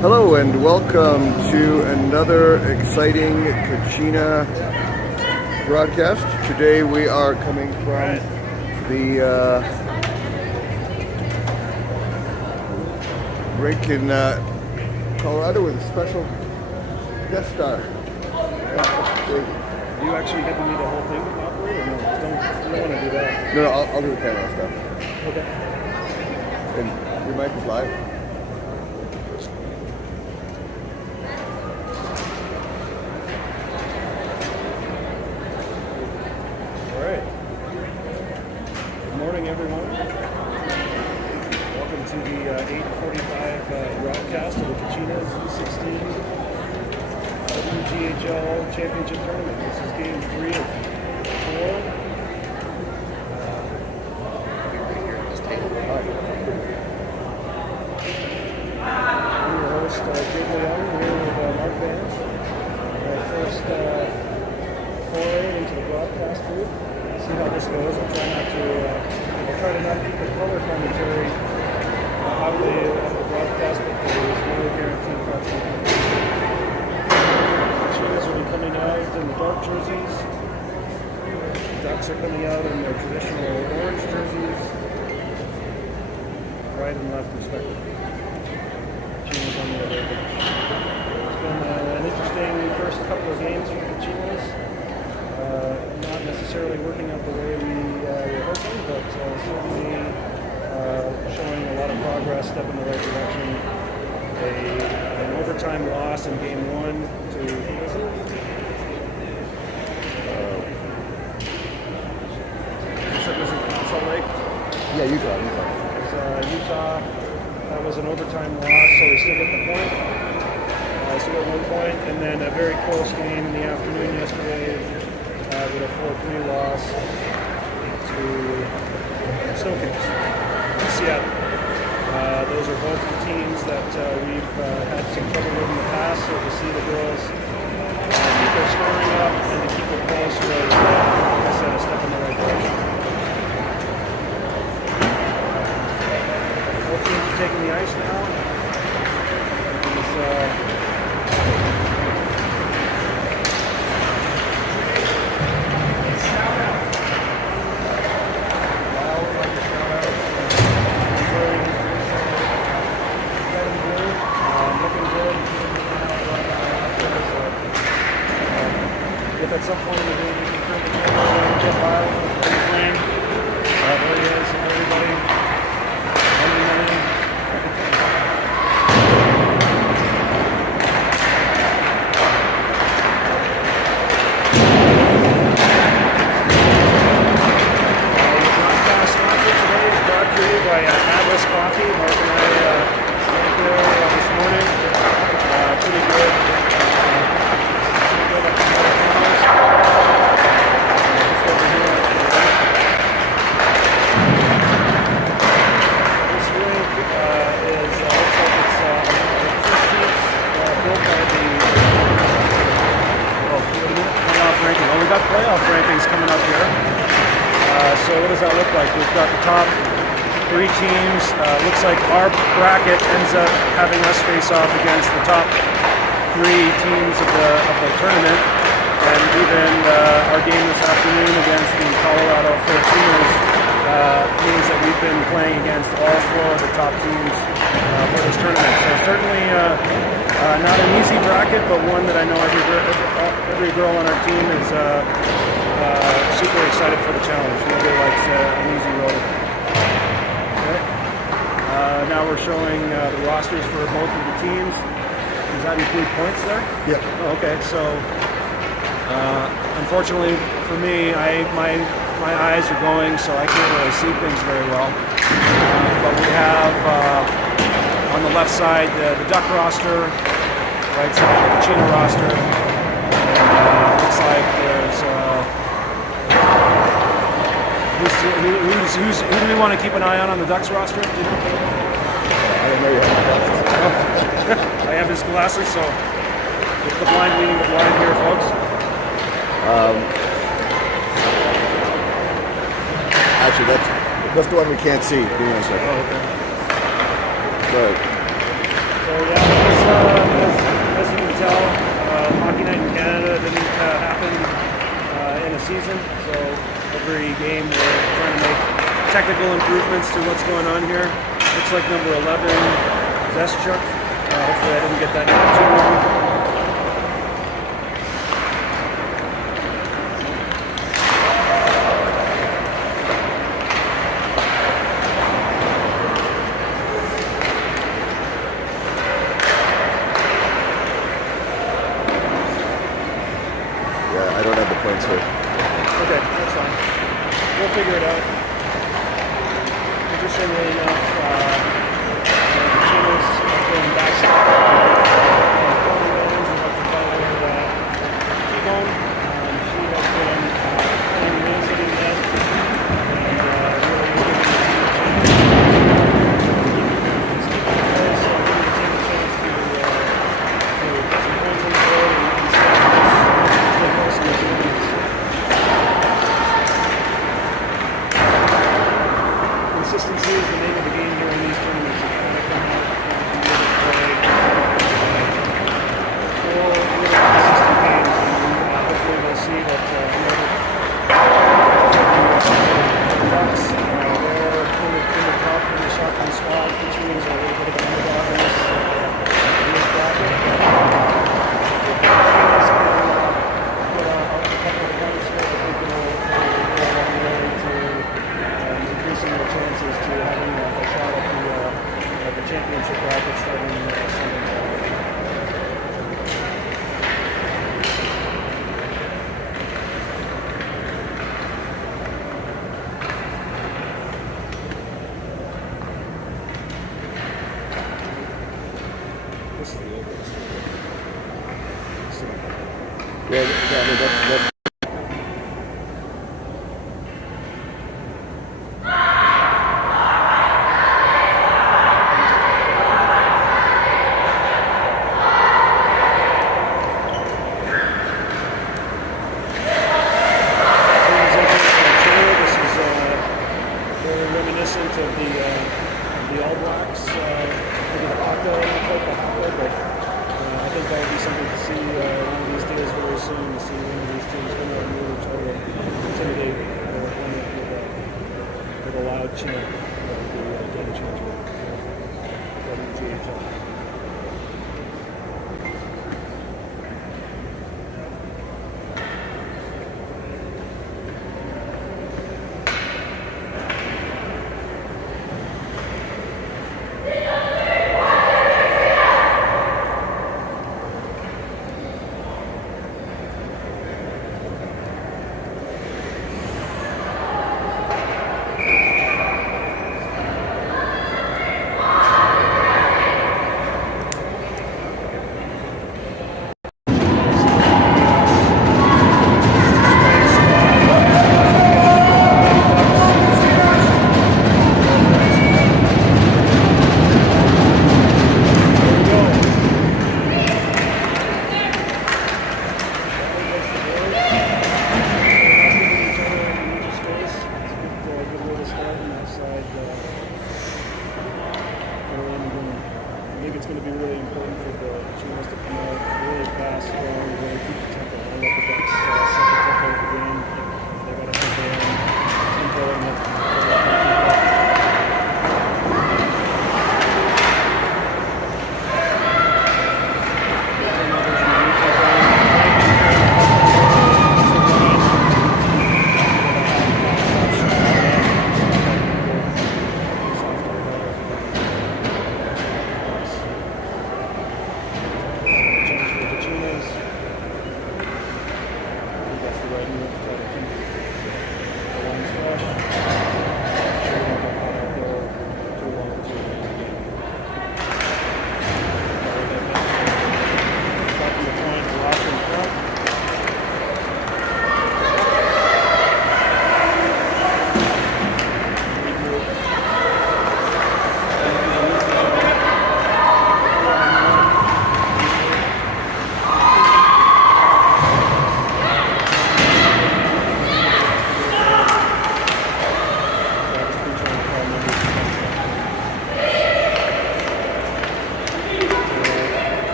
Hello and welcome to another exciting Kachina broadcast. Today we are coming from the rink in Colorado with a special guest star. Do you actually get to meet the whole thing operate or no? Don't want to do that. No, I'll do the camera stuff. Okay. And your mic is live. All right. Good morning, everyone. Welcome to the 8:45 broadcast of the Kachinas 16 WGHL Championship Tournament. This is game 3 of 4. I'm your host, Jake Leon, here with Mark Vance. Our first foray into the broadcast group. See how this goes. I'll try to not keep the color commentary out of the broadcast, but there's no guaranteed content. Kachinas will be coming out in the dark jerseys. Ducks are coming out in their traditional orange jerseys. Right and left, respectively. Kachinas on the other. It's been an interesting first couple of games for Kachinas. Not necessarily working out the way we were hoping, but certainly showing a lot of progress, step in the right direction. An overtime loss in game 1 to, who was it? Was it Salt Lake? Yeah, Utah. Utah. That was an overtime loss, so we still get the point. Still got 1 point, and then a very close game in the afternoon yesterday with a 4-3 loss to Snow Kings in Seattle. Those are both the teams that we've had some trouble with in the past, so to see the girls keep their scoring up and to keep it close was, like I said, a step in the right direction. Both teams are taking the ice now. If at some point you can turn the camera around and get wild with the flame, there he is, everybody. By Atlas Coffee. Mark and I went there this morning. Pretty good. Up to just over here. This rink looks like it's built by the playoff ranking. Well, we've got playoff rankings coming up here. So what does that look like? We've got the top 3 teams. Looks like our bracket ends up having us face off against the top 3 teams of the tournament, and even our game this afternoon against the Colorado 14ers means that we've been playing against all 4 of the top teams for this tournament. So certainly not an easy bracket, but one that I know every girl on our team is super excited for the challenge. Nobody likes an easy road. Now we're showing the rosters for both of the teams. Does that include points there? Yep. Oh, okay, so unfortunately for me, my eyes are going, so I can't really see things very well. But we have on the left side the Duck roster, right side the Kachina roster, and looks like there's who do we want to keep an eye on the Ducks roster? Do you know? I didn't know you had glasses. I have his glasses, so it's the blind leading the blind here, folks. Actually, that's the one we can't see. Give me a second. Oh, okay. Sorry. So yeah, as you can tell, Hockey Night in Canada didn't happen in a season, so every game we're trying to make technical improvements to what's going on here. Looks like number 11, Zeschuk. Hopefully I didn't get that name too wrong. I don't have the points here. Okay, that's fine. We'll figure it out. Interestingly enough, Kachinas has been backstopped T-Bone. She has been playing main sitting net and really giving the team a chance. Keeping it close, giving the team a chance to put some points on the board and stay close in the series. Consistency is the name of the game here in these tournaments. You kind of come out and be able to play 4 really consistent games, and hopefully we'll see that whoever Bucks, they're in the top in the shotgun squad. Each teams are a little bit of an underdog in this bracket. If the Kachinas can get a couple of points here, I think they'll go a long way to increasing their chances to having a shot at the championship bracket starting Sunday. This is the over. That's Reminiscent of the All Blacks, maybe the Haka, but I think that would be something to see one of these days very soon, to see one of these teams come out and really try to intimidate their opponent with a loud chant. That would be a game changer.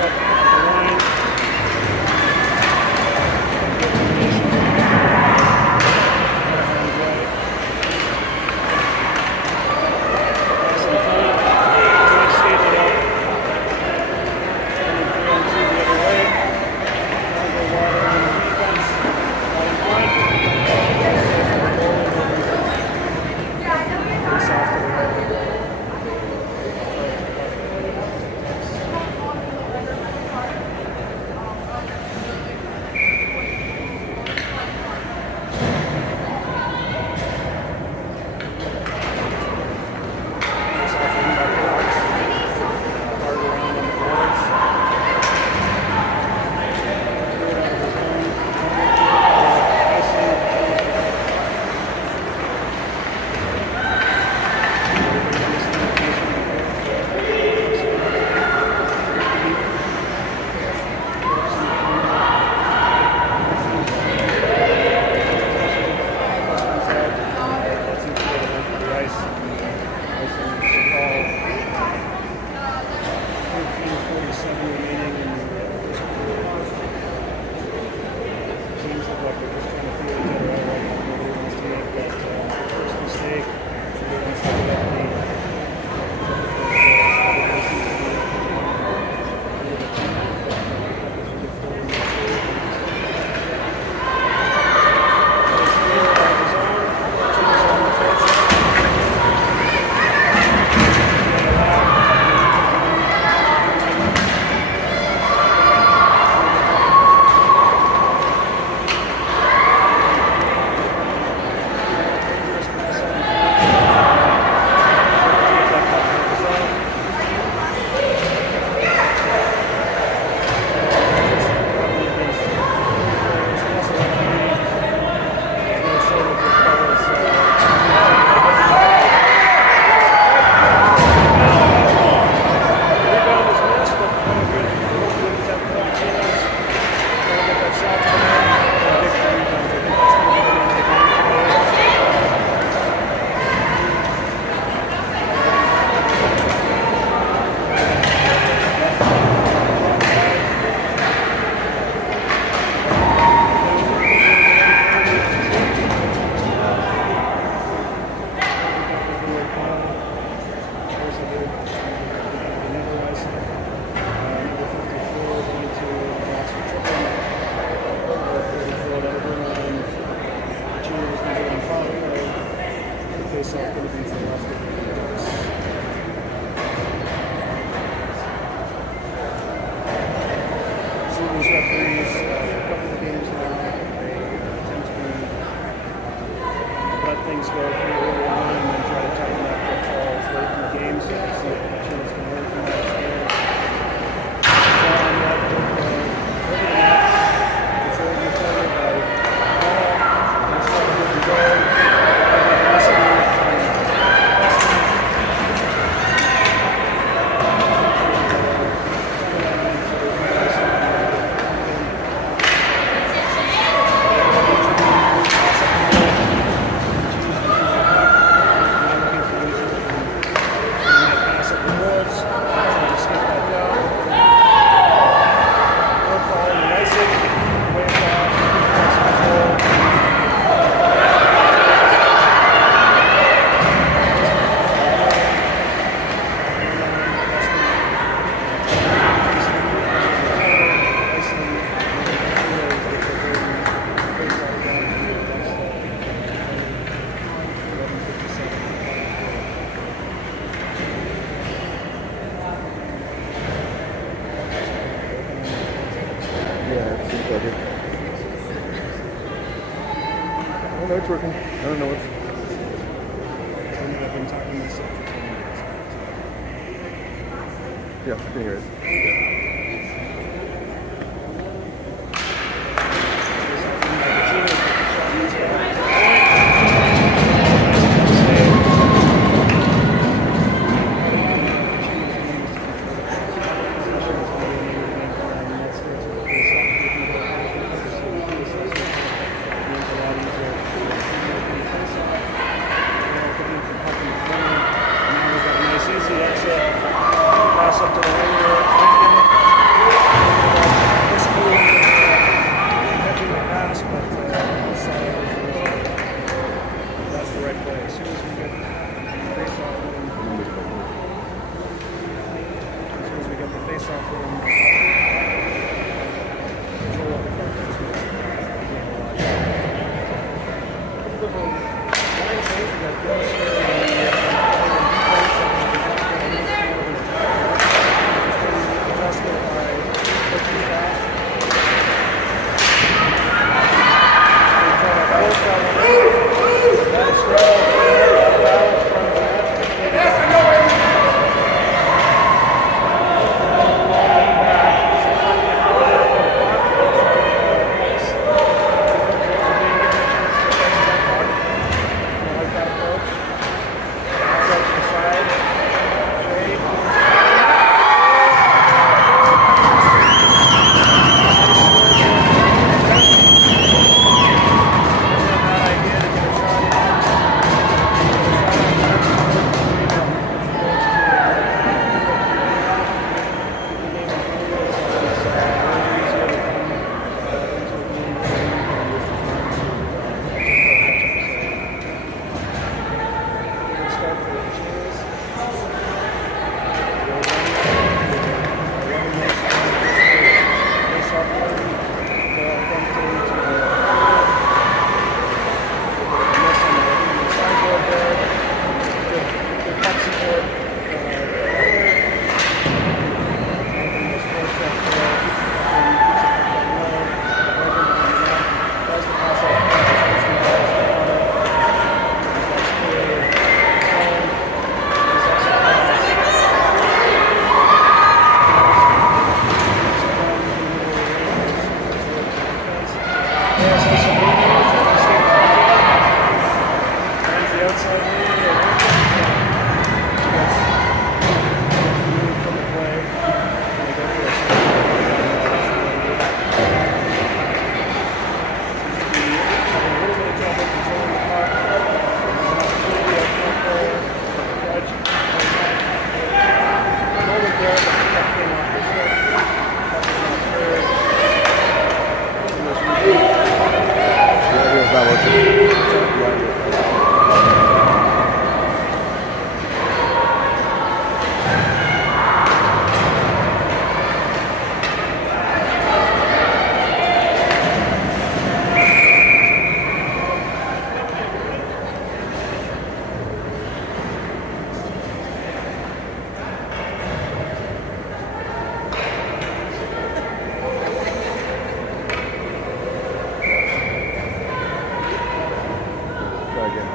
up the line. Things go pretty early on and then try to tighten up the calls late in the game so you see if Kachinas can learn from that experience. So on that, over the net, it's over the corner by Paul. It's not a good goal. No, it's working. I don't know what's... I've been talking to myself for 10 minutes. Yeah, I can hear it. Pass up to the winger.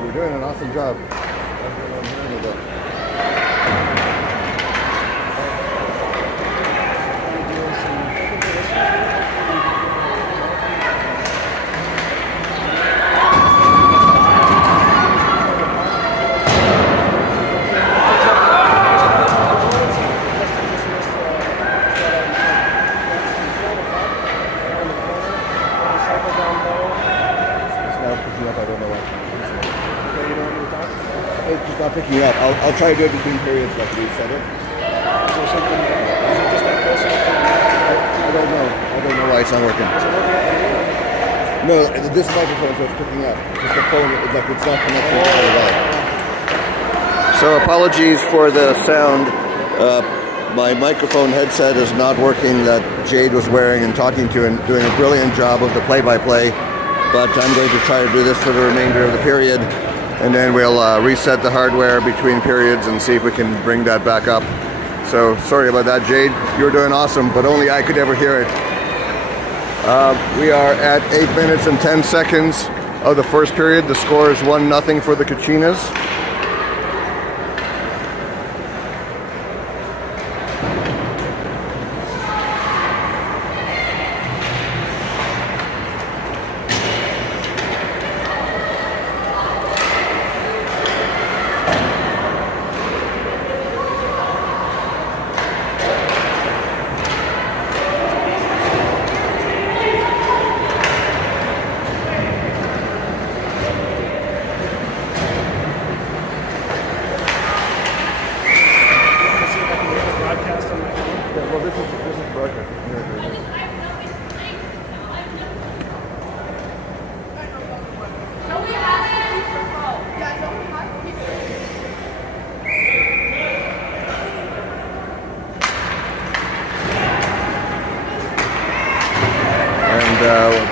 You're doing an awesome job. It's not picking up. I'll try to do it between periods like we said it. Is there something, is it just that close enough? I don't know. I don't know why it's not working. Is it working? No, this microphone is picking up. Just the phone, like it's not connected very well. So apologies for the sound. My microphone headset is not working that Jade was wearing and talking to and doing a brilliant job of the play-by-play. But I'm going to try to do this for the remainder of the period. And then we'll reset the hardware between periods and see if we can bring that back up. So sorry about that, Jade. You're doing awesome, but only I could ever hear it. We are at 8 minutes and 10 seconds of the first period. The score is 1-0 for the Kachinas.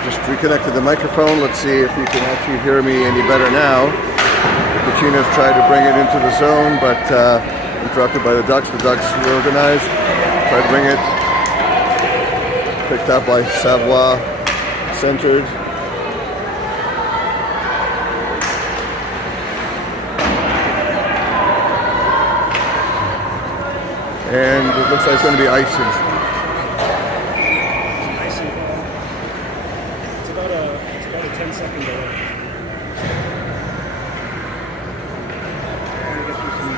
just reconnected the microphone. Let's see if you can actually hear me any better now. The Kachinas tried to bring it into the zone, but interrupted by the Ducks. The Ducks reorganized, tried to bring it, picked up by Savoie, centered. And it looks like it's going to be icing. It's about a 10-second delay. Get through some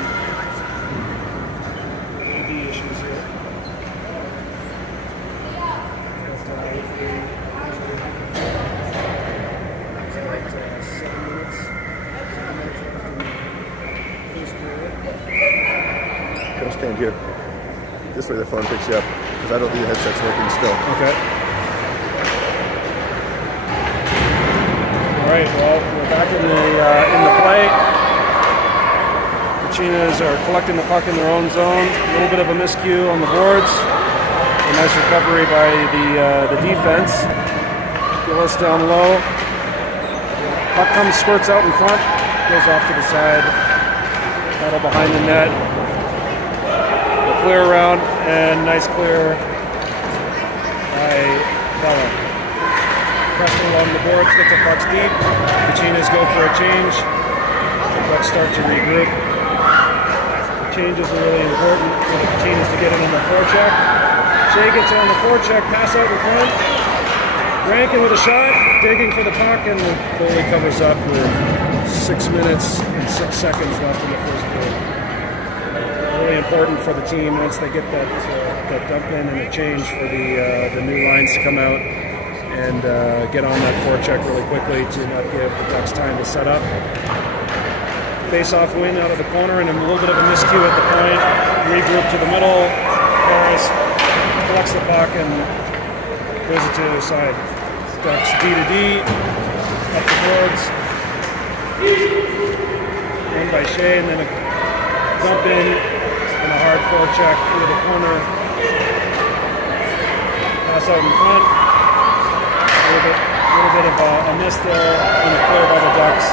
AV issues here. It's about 7 minutes. 7 minutes left in the first period. Come stand here. This way the phone picks you up, because I don't think the headset's working still. Okay. All right. Well, we're back in the play. Kachinas are collecting the puck in their own zone. A little bit of a miscue on the boards. A nice recovery by the defense. Gillis down low. Puck squirts out in front, goes off to the side. Battle behind the net. Clear around, and nice clear by Bella. Preston along the boards, gets the pucks deep. Kachinas go for a change. The Ducks start to regroup. The changes are really important for the Kachinas to get it on the forecheck. Shea gets it on the forecheck, pass out in front. Rankin with a shot, digging for the puck, and the goalie covers up with 6 minutes and 6 seconds left in the first period. Really important for the team once they get that dump in and the change for the new lines to come out and get on that forecheck really quickly to not give the Ducks time to set up. Face-off win out of the corner and a little bit of a miscue at the point. Regroup to the middle. Harris collects the puck and goes it to the other side. Ducks D to D, up the boards. Won by Shea and then a dump in. And a hard forecheck through the corner. Pass out in front. A little bit of a miss there on the clear by the Ducks.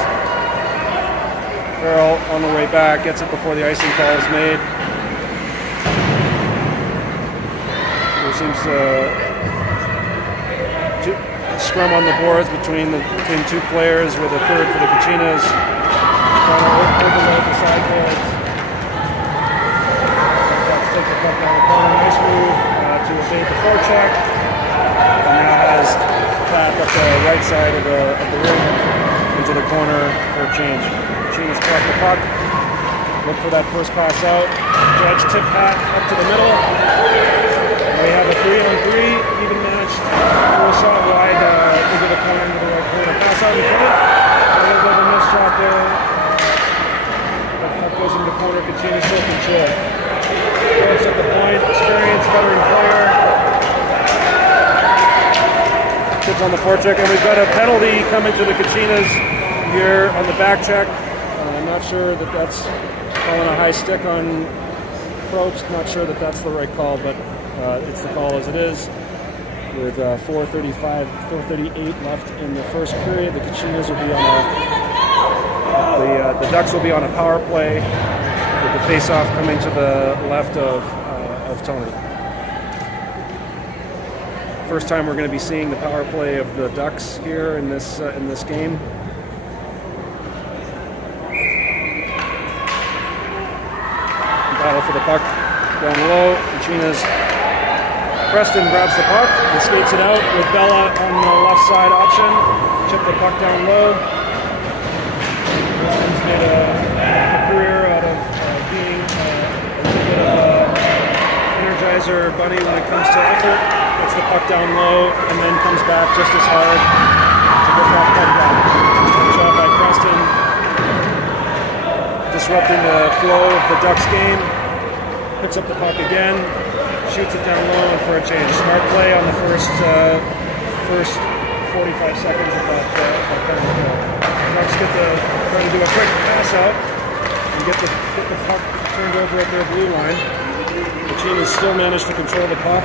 Farrell on the way back gets it before the icing call is made. There seems a scrum on the boards between two players with a third for the Kachinas. Trying to overload the sideboards. Take the puck down the corner, nice move to evade the forecheck, and now has back up the right side of the ring into the corner for a change. Kachinas collect the puck, look for that first pass out. Judge tip pat up to the middle. We have a 3-on-3, even match. Throw a shot wide into the corner, into the right corner. Pass out in front. A little bit of a missed shot there. That puck goes into the corner. Kachinas still control. Goes at the point, experienced veteran player. Tips on the forecheck, and we've got a penalty coming to the Kachinas here on the back check. I'm not sure that that's calling a high stick on Probst. Not sure that that's the right call, but it's the call as it is. With 4:38 left in the first period, the Kachinas will be on the Ducks will be on a power play, with the face-off coming to the left of Tony. First time we're going to be seeing the power play of the Ducks here in this game. Battle for the puck down low. Kachinas. Preston grabs the puck and skates it out with Bella on the left side option. Chip the puck down low. Preston's made a career out of being a little bit of a energizer bunny when it comes to effort. Gets the puck down low and then comes back just as hard to get that puck back. Good job by Preston. Disrupting the flow of the Ducks game. Picks up the puck again. Shoots it down low and for a change. Smart play on the first 45 seconds of that penalty. Ducks try to do a quick pass out and get the puck turned over at their blue line. Kachinas still managed to control the puck.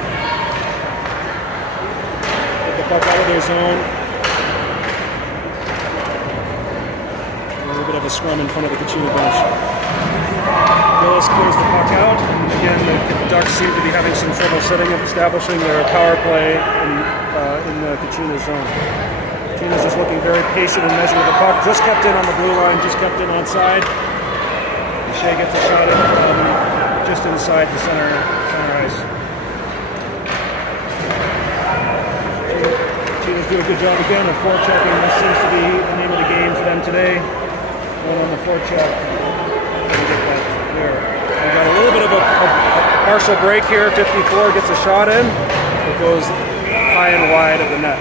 Get the puck out of their zone. A little bit of a scrum in front of the Kachina bench. Gillis clears the puck out. Again, the Ducks seem to be having some trouble establishing their power play in the Kachina zone. Kachinas is looking very patient and measured with the puck. Just kept in on the blue line, just kept in onside. Shea gets a shot in from just inside the center ice. Kachinas do a good job again of forechecking. This seems to be the name of the game for them today. Going on the forecheck. We got a little bit of a partial break here. 54 gets a shot in. It goes high and wide of the net.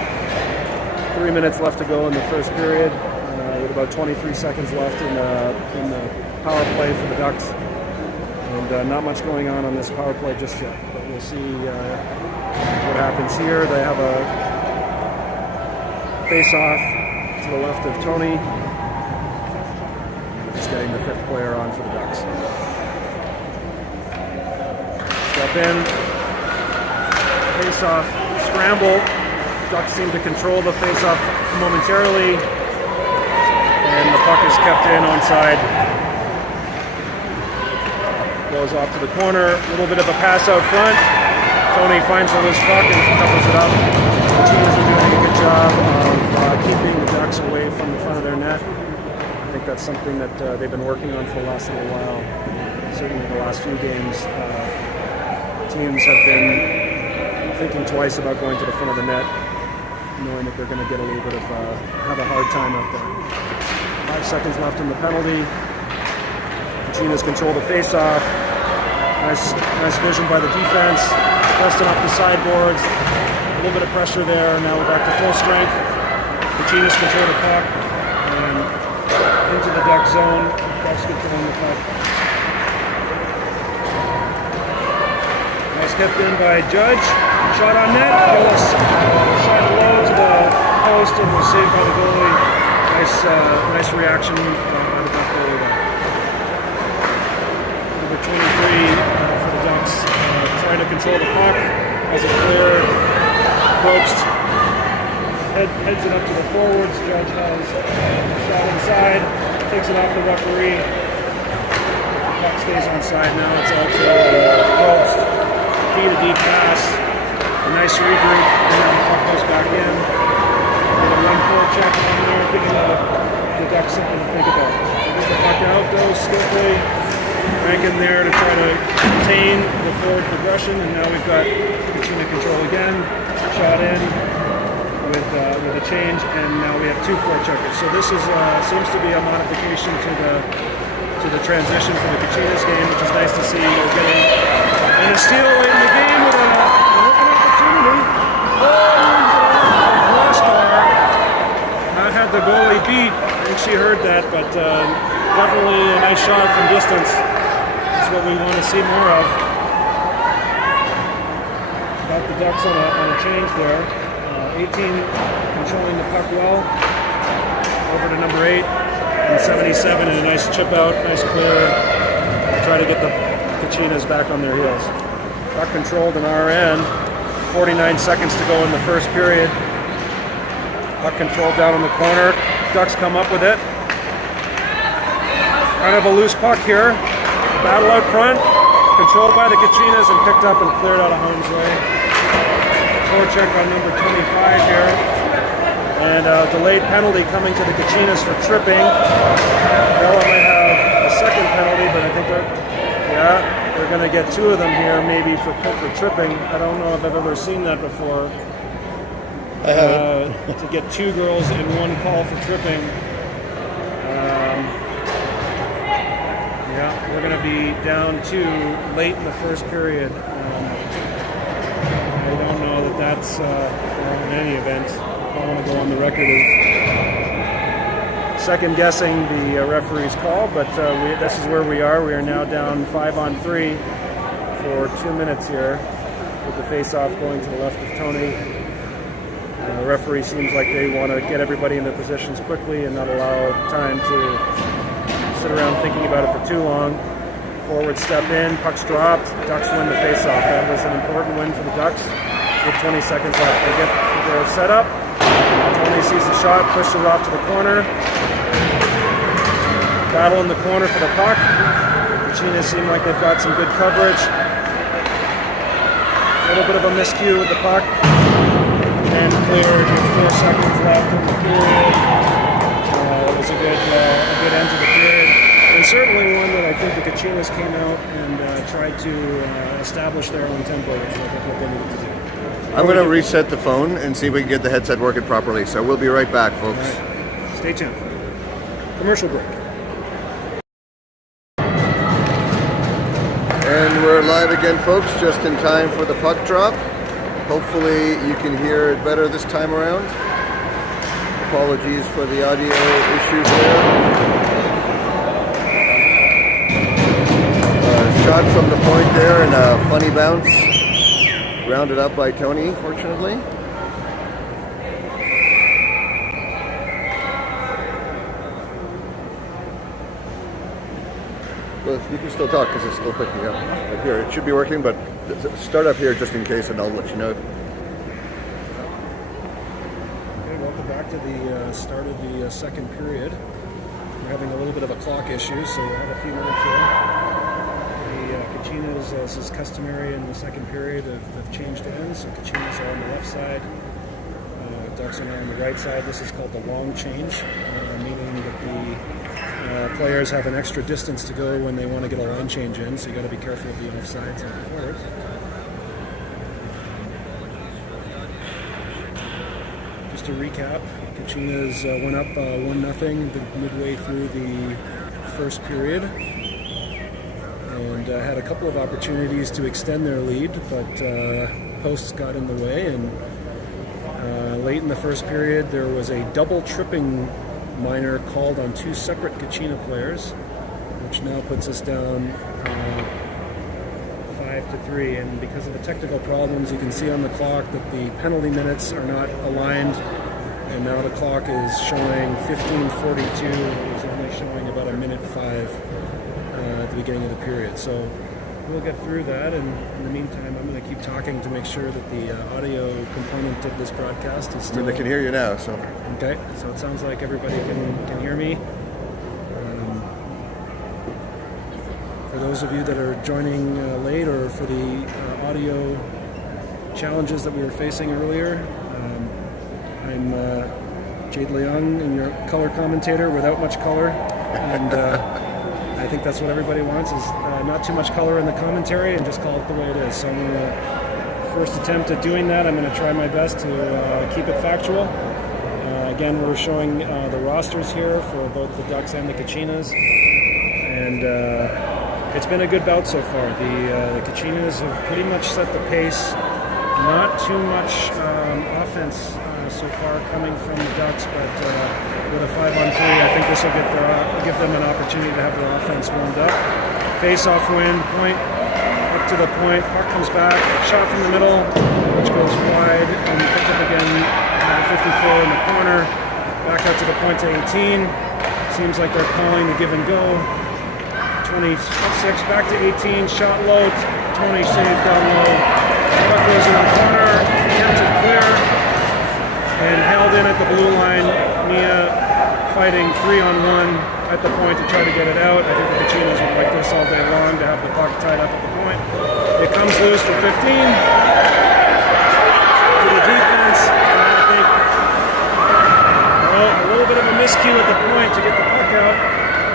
3 minutes left to go in the first period, with about 23 seconds left in the power play for the Ducks. And not much going on this power play just yet. But we'll see what happens here. They have a face-off to the left of Tony. Just getting the fifth player on for the Ducks. Step in, face-off, scramble. Ducks seem to control the face-off momentarily, and the puck is kept in onside. Goes off to the corner, a little bit of a pass out front. Tony finds the loose puck and covers it up. The teams are doing a good job of keeping the Ducks away from the front of their net. I think that's something that they've been working on for the last little while. Certainly the last few games, teams have been thinking twice about going to the front of the net, knowing that they're going to get a little bit of have a hard time out there. 5 seconds left in the penalty. Kachinas control the face-off. Nice vision by the defense. Resting up the sideboards. A little bit of pressure there. Now we're back to full strength. Kachinas control the puck and into the Duck zone. Ducks controlling the puck. Nice kept in by Judge. Shot on net. Gillis shot low to the post and was saved by the goalie. Nice reaction by the Duck goalie there. Number 23 for the Ducks, trying to control the puck. Has it clear. Probst heads it up to the forwards. Judge has a shot inside. Takes it off the referee. The puck stays onside now. It's out to Probst. Feed a deep pass. A nice regroup, and then the puck goes back in. Get a 1-4 check on there, giving the Ducks something to think about. Get the puck out, though, skillfully. Rank in there to try to contain the forward progression, and now we've got Kachina control again. Shot in with a change, and now we have 2 forecheckers. So this is seems to be a modification to the transition for the Kachinas game, which is nice to see. We're getting and a steal in the game with an open opportunity. Not had the goalie beat. I think she heard that, but definitely a nice shot from distance. That's what we want to see more of. Got the Ducks on a change there. 18 controlling the puck well. Over to number 8 and 77, and a nice chip out, nice clear. Try to get the Kachinas back on their heels. Puck controlled on our end. 49 seconds to go in the first period. Puck controlled down in the corner. Ducks come up with it. Kind of a loose puck here. Battle out front. Controlled by the Kachinas and picked up and cleared out of harm's way. Forecheck on number 25 here. And a delayed penalty coming to the Kachinas for tripping. Bella might have a second penalty, but I think they're going to get 2 of them here, maybe for tripping. I don't know if I've ever seen that before. I haven't. To get 2 girls in 1 call for tripping. We're going to be down 2 late in the first period. I don't know that that's in any event. I don't want to go on the record as second-guessing the referee's call, but this is where we are. We are now down 5-on-3 for 2 minutes here, with the face-off going to the left of Tony. The referee seems like they want to get everybody in their positions quickly and not allow time to sit around thinking about it for too long. Forward step in, puck's dropped, Ducks win the face-off. That was an important win for the Ducks. with 20 seconds left. They get their setup. Tony sees the shot, pushes it off to the corner. Battle in the corner for the puck. Kachinas seem like they've got some good coverage. A little bit of a miscue with the puck. And cleared with 4 seconds left in the period. It was a good end to the period. And certainly one that I think the Kachinas came out and tried to establish their own tempo, which is what they needed to do. I'm going to reset the phone and see if we can get the headset working properly. So we'll be right back, folks. Right. Stay tuned. Commercial break. And we're live again, folks, just in time for the puck drop. Hopefully you can hear it better this time around. Apologies for the audio issues there. Shot from the point there and a funny bounce. Rounded up by Tony, fortunately. Well, you can still talk because it's still picking up. Up here, it should be working, but start up here just in case, and I'll let you know. Okay, welcome back to the start of the second period. We're having a little bit of a clock issue, so we'll have a few minutes here. The Kachinas, as is customary in the second period, have changed ends. So Kachinas are on the left side, Ducks are on the right side. This is called the long change, meaning that the players have an extra distance to go when they want to get a line change in, so you got to be careful of the offsides and the forwards. Just to recap, Kachinas went up 1-0 midway through the first period, and had a couple of opportunities to extend their lead, but posts got in the way, and late in the first period there was a double tripping minor called on 2 separate Kachina players, which now puts us down 5-3. And because of the technical problems, you can see on the clock that the penalty minutes are not aligned, and now the clock is showing 15:42. It's only showing about 1:05 at the beginning of the period. So we'll get through that, and in the meantime, I'm going to keep talking to make sure that the audio component of this broadcast is still... I mean, they can hear you now, so... Okay, so it sounds like everybody can hear me. For those of you that are joining late, or for the audio challenges that we were facing earlier, I'm Jade Leung, and your color commentator without much color, and I think that's what everybody wants, is not too much color in the commentary and just call it the way it is. So I'm going to, first attempt at doing that, I'm going to try my best to keep it factual. Again, we're showing the rosters here for both the Ducks and the Kachinas, and it's been a good bout so far. The Kachinas have pretty much set the pace. Not too much offense so far coming from the Ducks, but with a 5-on-3, I think this will give them an opportunity to have their offense warmed up. Face-off win, point, up to the point, puck comes back, shot from the middle, which goes wide, and picked up again, 54 in the corner, back out to the point to 18. Seems like they're calling the give and go. 26, back to 18, shot low, 20 saved down low. Puck goes in the corner, attempted clear, and held in at the blue line. Mia fighting 3-on-1 at the point to try to get it out. I think the Kachinas would like this all day long, to have the puck tied up at the point. It comes loose for 15 to the defense, and I think a little bit of a miscue at the point to get the puck out,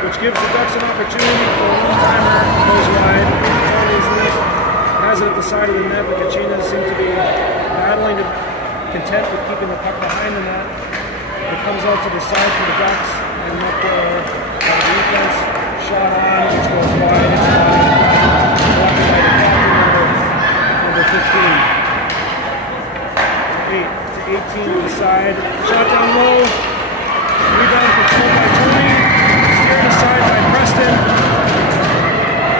which gives the Ducks an opportunity for a one-timer. Goes wide. Tony's loose. Has it at the side of the net. The Kachinas seem to be battling, content with keeping the puck behind the net. It comes out to the side for the Ducks, and let the defense shot on, which goes wide. It's blocked by the captain, number 15. 8 to 18 to the side. Shot down low. Rebound controlled by Tony. Steered aside by Preston.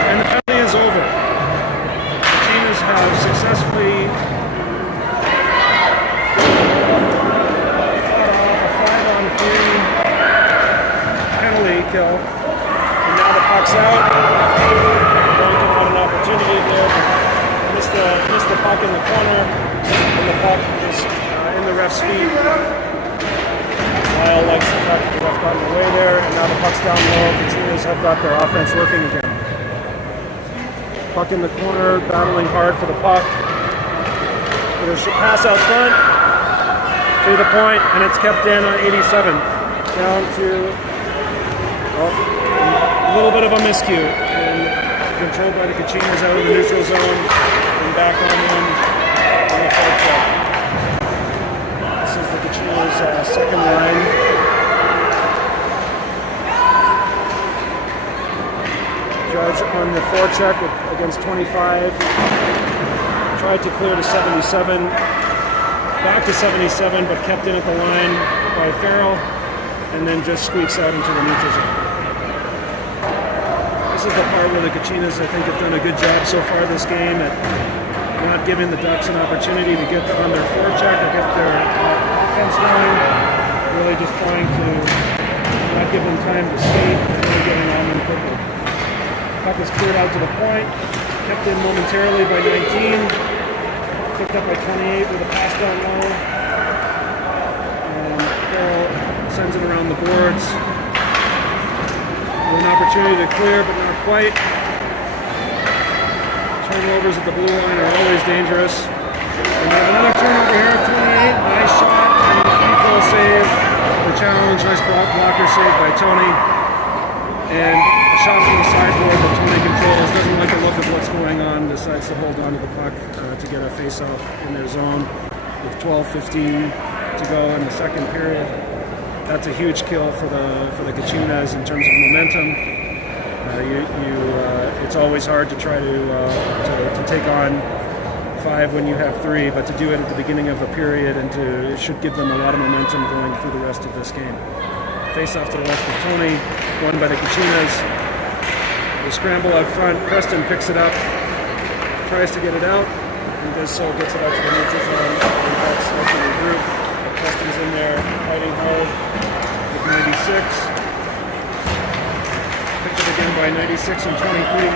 And the penalty is over. The Kachinas have successfully kill, and now the puck's out. Duncan had an opportunity there, but missed the puck in the corner, and the puck is in the ref's feet. Lyle likes the fact that the ref got in the way there, and now the puck's down low. Kachinas have got their offense working again. Puck in the corner, battling hard for the puck. There's a pass out front to the point, and it's kept in on 87. Down to a little bit of a miscue, and controlled by the Kachinas out of the neutral zone and back on the forecheck. This is the Kachinas' second line. Judge on the forecheck against 25. Tried to clear to 77. Back to 77, but kept in at the line by Farrell, and then just squeaks out into the neutral zone. This is the part where the Kachinas, I think, have done a good job so far this game at not giving the Ducks an opportunity to get on their forecheck or get their offense going. Really just trying to not give them time to skate and really getting on them quickly. Puck is cleared out to the point, kept in momentarily by 19, picked up by 28 with a pass down low, and Farrell sends it around the boards. With an opportunity to clear, but not quite. Turnovers at the blue line are always dangerous. And we have another turnover here at 28. Nice shot and equal save. The challenge, nice blocker save by Tony. And a shot from the sideboard that Tony controls. Doesn't like the look of what's going on. Decides to hold on to the puck to get a face-off in their zone with 12:15 to go in the second period. That's a huge kill for the Kachinas in terms of momentum. It's always hard to try to take on 5 when you have 3, but to do it at the beginning of a period it should give them a lot of momentum going through the rest of this game. Face off to the left of Tony, won by the Kachinas. The scramble out front, Preston picks it up, tries to get it out, and does so, gets it out to the neutral zone, and that's to the group. Preston's in there fighting hard with 96. Picked it again by 96 and 23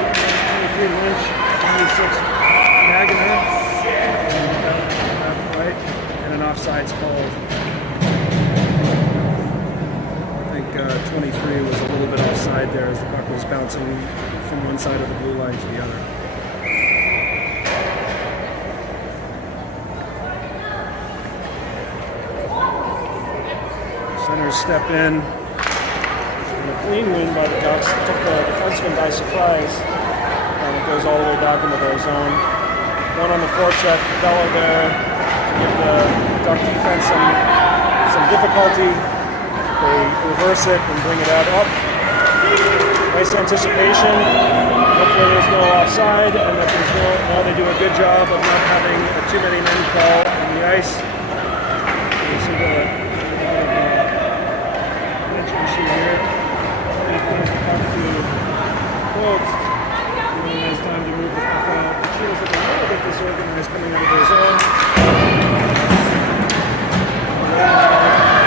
Lynch, 26 Magana, right, and an offsides called. I think 23 was a little bit offside there as the puck was bouncing from one side of the blue line to the other. Centers step in. And a clean win by the Ducks. Took the defenseman by surprise. And it goes all the way back into their zone. One on the forecheck. Bella there to give the Duck defense some difficulty. They reverse it and bring it out up. Nice anticipation. Hopefully there's no offside and that there's no. Now they do a good job of not having too many men call on the ice. You see the here. He plays the puck to Quotes. Really nice time to move the puck out. The Cheetahs look a little bit disorganized coming out of their zone.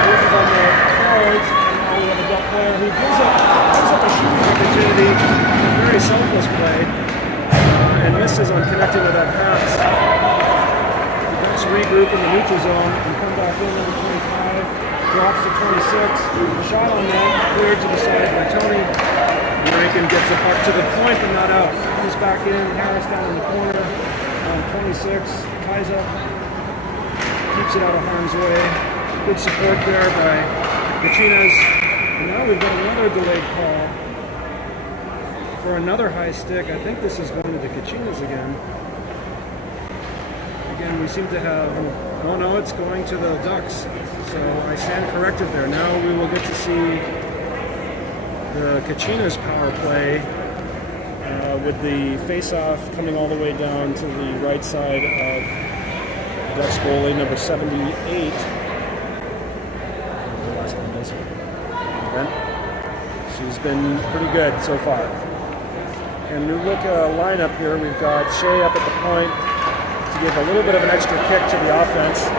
Moves on the forwards. And now we have a Duck player who gives up a shooting opportunity. A very selfless play. And misses on connecting with that pass. The Ducks regroup in the neutral zone and come back in number 25. Drops to 26. The shot on net, cleared to the side by Tony. Rankin gets the puck to the point, but not out. Comes back in. Harris down in the corner on 26. Ties up. Keeps it out of harm's way. Good support there by Kachinas. And now we've got another delayed call for another high stick. I think this is going to the Kachinas again. Again, we seem to have. Oh no, it's going to the Ducks. So I stand corrected there. Now we will get to see the Kachinas power play with the face-off coming all the way down to the right side of the Ducks goalie, number 78. She's been pretty good so far. And we look at a lineup here. We've got Shea up at the point to give a little bit of an extra kick to the offense.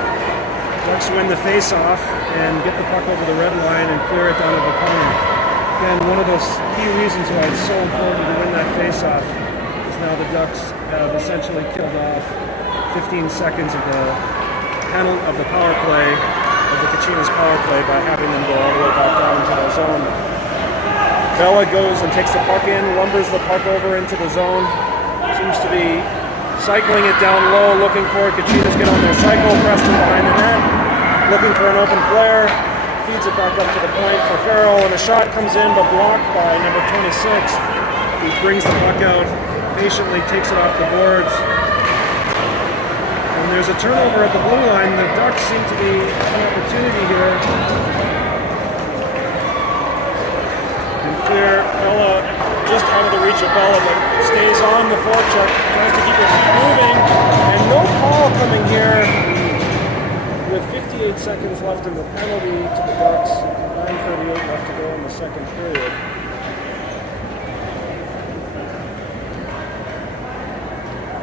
Ducks win the face-off and get the puck over the red line and clear it down to the corner. Again, one of those key reasons why it's so important to win that face-off is now the Ducks have essentially killed off 15 seconds of the power play, of the Kachinas power play, by having them go all the way back down into their zone. Bella goes and takes the puck in, lumbers the puck over into the zone. Seems to be cycling it down low, looking for it. Kachinas get on their cycle, Preston behind the net, looking for an open player. Feeds it back up to the point for Farrell, and a shot comes in, but blocked by number 26. He brings the puck out, patiently takes it off the boards. And there's a turnover at the blue line. The Ducks seem to be an opportunity here. And clear, Bella just out of the reach of Bella, but stays on the forecheck, tries to keep her feet moving, and no call coming here. With 58 seconds left in the penalty to the Ducks, 9:38 left to go in the second period.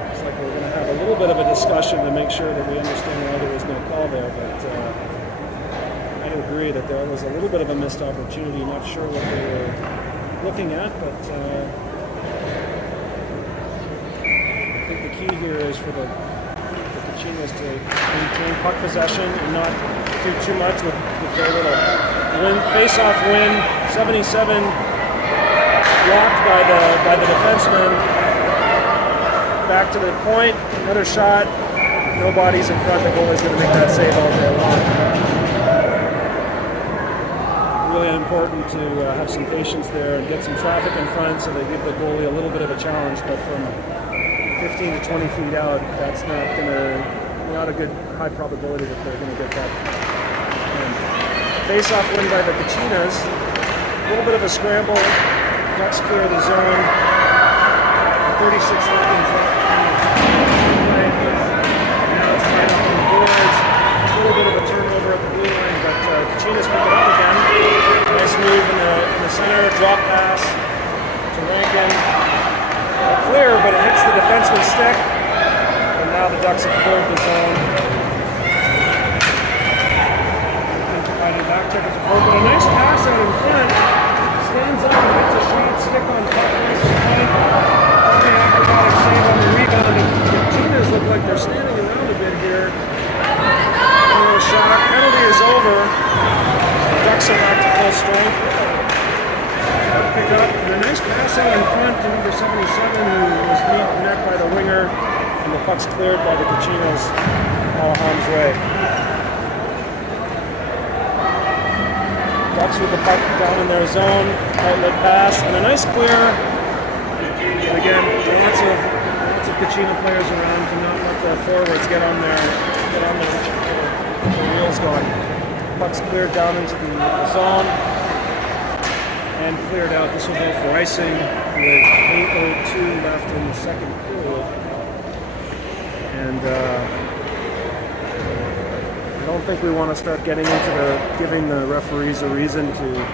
Looks like we're going to have a little bit of a discussion to make sure that we understand why there was no call there, but I agree that there was a little bit of a missed opportunity. Not sure what they were looking at, but I think the key here is for the Kachinas to maintain puck possession and not do too much with very little. Face-off win, 77 blocked by the defenseman. Back to the point, another shot. No bodies in front. The goalie's going to make that save all day long. Really important to have some patience there and get some traffic in front so they give the goalie a little bit of a challenge, but from 15 to 20 feet out, that's not a good high probability that they're going to get that. Face-off win by the Kachinas. A little bit of a scramble. Ducks clear the zone. 36 seconds left. Now it's tied up on the boards. A little bit of a turnover at the blue line, but Kachinas pick it up again. Nice move in the center. Drop pass to Rankin. Clear, but it hits the defenseman's stick. And now the Ducks have cleared the zone. Back check is appropriate. A nice pass out in front. Stands up and gets a shot. Stick on top. Nice in front. Very acrobatic save on the rebound. The Kachinas look like they're standing around a bit here. Another shot. Penalty is over. The Ducks are back to full strength. Pick up. And a nice pass out in front to number 77, who was net by the winger. And the puck's cleared by the Kachinas all harm's way. Ducks with the puck down in their zone, outlet pass, and a nice clear. And again, lots of Kachina players around to not let the forwards get on their wheels going. Puck's cleared down into the zone and cleared out. This will go for icing with 8:02 left in the second period. And I don't think we want to start getting into giving the referees a reason to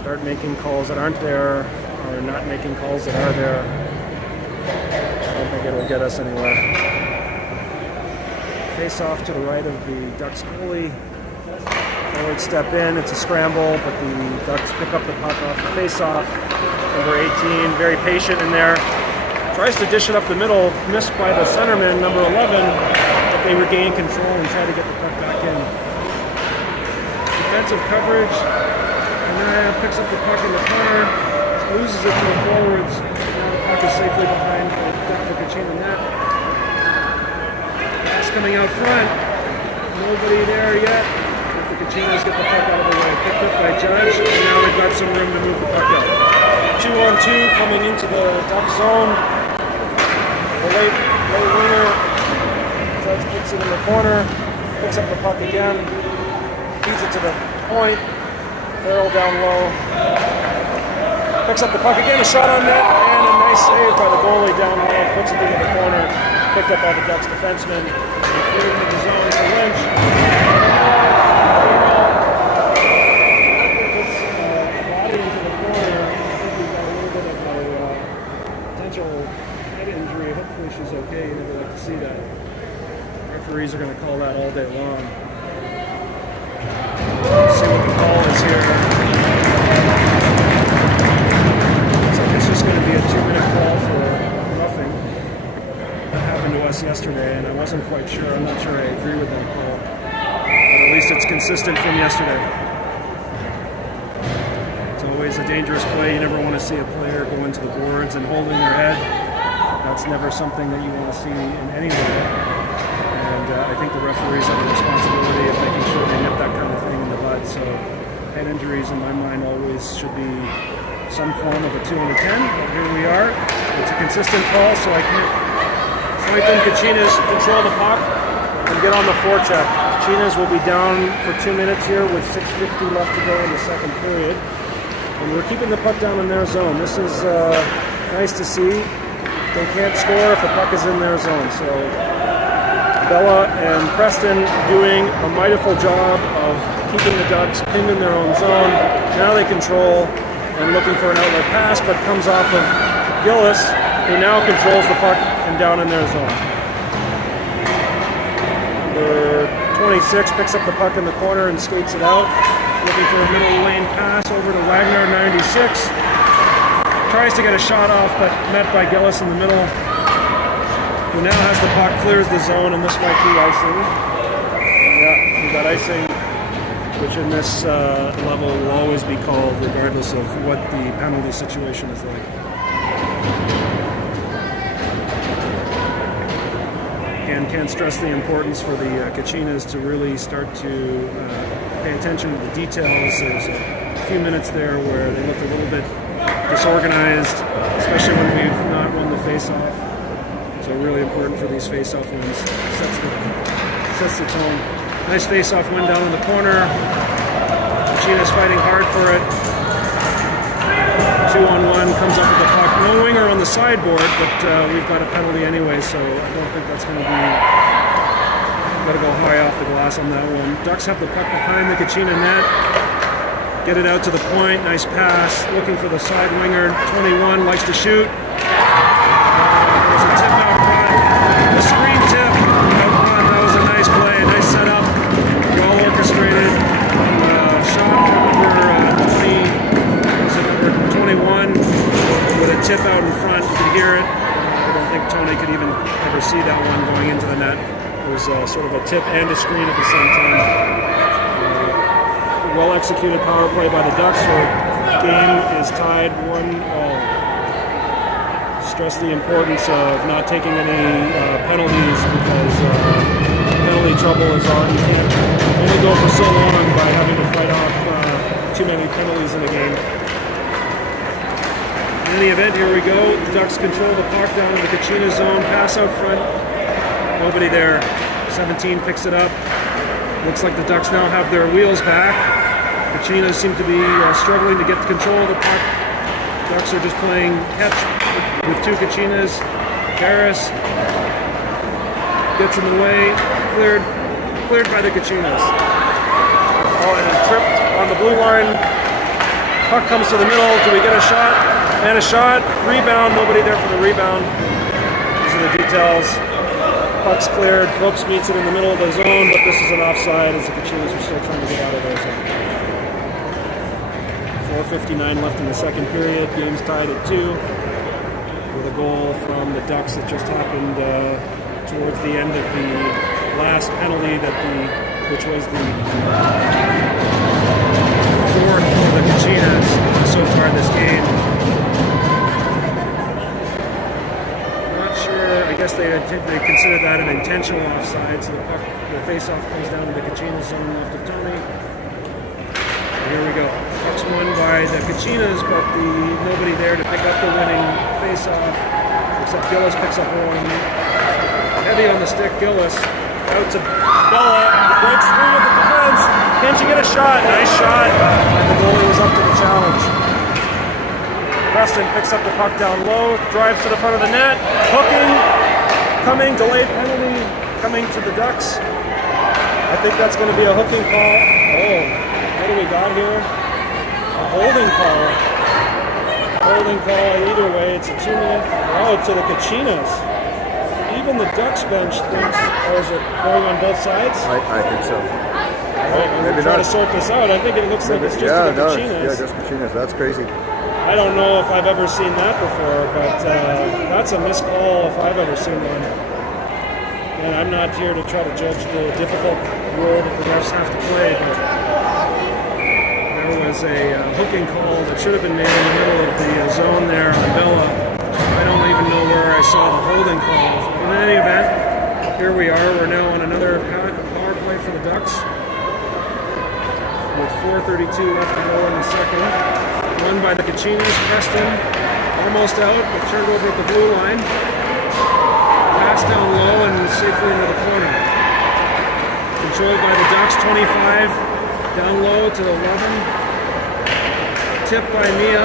start making calls that aren't there or not making calls that are there. I don't think it'll get us anywhere. Face off to the right of the Ducks goalie. Forward step in, it's a scramble, but the Ducks pick up the puck off the face off. Number 18, very patient in there. Tries to dish it up the middle, missed by the centerman, number 11. They regain control and try to get the puck back in. Defensive coverage. Anaya picks up the puck in the corner, loses it to the forwards. Now the puck is safely behind the Kachina net. Pass coming out front. Nobody there yet. But the Kachinas get the puck out of the way. Picked up by Judge, and now they've got some room to move the puck out. 2-on-2 coming into the Duck zone. The late winger. Judge puts it in the corner, picks up the puck again, feeds it to the point. Farrell down low, picks up the puck again, a shot on net, and a nice save by the goalie down low, puts it into the corner, picked up by the Ducks defenseman, and cleared into the zone for Lynch. Farrell puts a body into the corner. I think we've got a little bit of a potential head injury. Hopefully she's okay. You never like to see that. Referees are going to call that all day long. Let's see what the call is here. Looks like it's just going to be a 2-minute call for roughing. That happened to us Gillis yesterday, and I wasn't quite sure. I'm not sure I agree with that call. But at least it's consistent from yesterday. It's always a dangerous play. You never want to see a player go into the boards and holding their head. That's never something that you want to see in any way. And I think the referees have a responsibility of making sure they nip that kind of thing in the bud. So head injuries, in my mind, always should be some form of a 2 and a 10. But here we are. It's a consistent call, so I can't. Snipe Kachinas control the puck and get on the forecheck. Kachinas will be down for 2 minutes here with 6:50 left to go in the second period. And we're keeping the puck down in their zone. This is nice to see. They can't score if the puck is in their zone. So Bella and Preston doing a mightiful job of keeping the Ducks pinned in their own zone. Now they control and looking for an outlet pass, but comes off of Gillis, who now controls the puck and down in their zone. Number 26 picks up the puck in the corner and skates it out. Looking for a middle lane pass over to Wagner, 96. Tries to get a shot off, but met by Gillis in the middle, who now has the puck, clears the zone, and this might be icing. Yeah, we got icing, which in this level will always be called regardless of what the penalty situation is like. Again, can't stress the importance for the Kachinas to really start to pay attention to the details. There's a few minutes there where they looked a little bit disorganized, especially when we've not won the face-off. So really important for these face-off wins. Sets the tone. Nice face-off win down in the corner. Kachinas fighting hard for it. 2-on-1, comes up with the puck. No winger on the sideboard, but we've got a penalty anyway, so I don't think that's going to be... Got to go high off the glass on that one. Ducks have the puck behind the Kachina net. Get it out to the point. Nice pass. Looking for the side winger. 21 likes to shoot. There's a tip out front. A screen tip out front. That was a nice play. Nice setup. Well orchestrated. Shot from number 21 with a tip out in front. You could hear it. I don't think Tony could even ever see that one going into the net. It was sort of a tip and a screen at the same time. Well executed power play by the Ducks. Our game is tied 1-1. Stress the importance of not taking any penalties because penalty trouble is on. You can't only go for so long by having to fight off too many penalties in a game. In the event, here we go. The Ducks control the puck down in the Kachina zone. Pass out front. Nobody there. 17 picks it up. Looks like the Ducks now have their wheels back. Kachinas seem to be struggling to get control of the puck. Ducks are just playing catch with two Kachinas. Harris gets in the way. Cleared by the Kachinas. Oh, and tripped on the blue line. Puck comes to the middle. Do we get a shot? And a shot. Rebound. Nobody there for the rebound. These are the details. Puck's cleared. Brooks meets it in the middle of the zone, but this is an offside as the Kachinas are still trying to get out of their zone. 4:59 left in the second period. Game's tied at 2 with a goal from the Ducks that just happened towards the end of the last penalty which was the fourth for the Kachinas so far this game. I guess they consider that an intentional offside, so the face-off comes down to the Kachinas zone left of Tony. Here we go. Puck's won by the Kachinas, but nobody there to pick up the winning face-off, except Gillis picks up one. Heavy on the stick, Gillis. Out to Bella. Breaks through with the defense. Can't you get a shot? Nice shot. And the goalie was up to the challenge. Preston picks up the puck down low, drives to the front of the net, hooking, coming, delayed penalty, coming to the Ducks. I think that's going to be a hooking call. Oh, what do we got here? A holding call. Holding call, either way, it's a 2-minute. Oh, to the Kachinas. Even the Ducks bench thinks, or is it going on both sides? I think so. All right, we'll try to sort this out. I think it looks like it's just to the Kachinas. Yeah, just Kachinas. That's crazy. I don't know if I've ever seen that before, but that's a missed call if I've ever seen one. And I'm not here to try to judge the difficult role that the refs have to play, but there was a hooking call that should have been made in the middle of the zone there on Bella. I don't even know where I saw the holding call. In any event, here we are. We're now on another power play for the Ducks with 4:32 left to go in the second. Won by the Kachinas. Preston almost out, but turned over at the blue line. Pass down low and safely into the corner. Controlled by the Ducks, 25. Down low to 11. Tipped by Mia.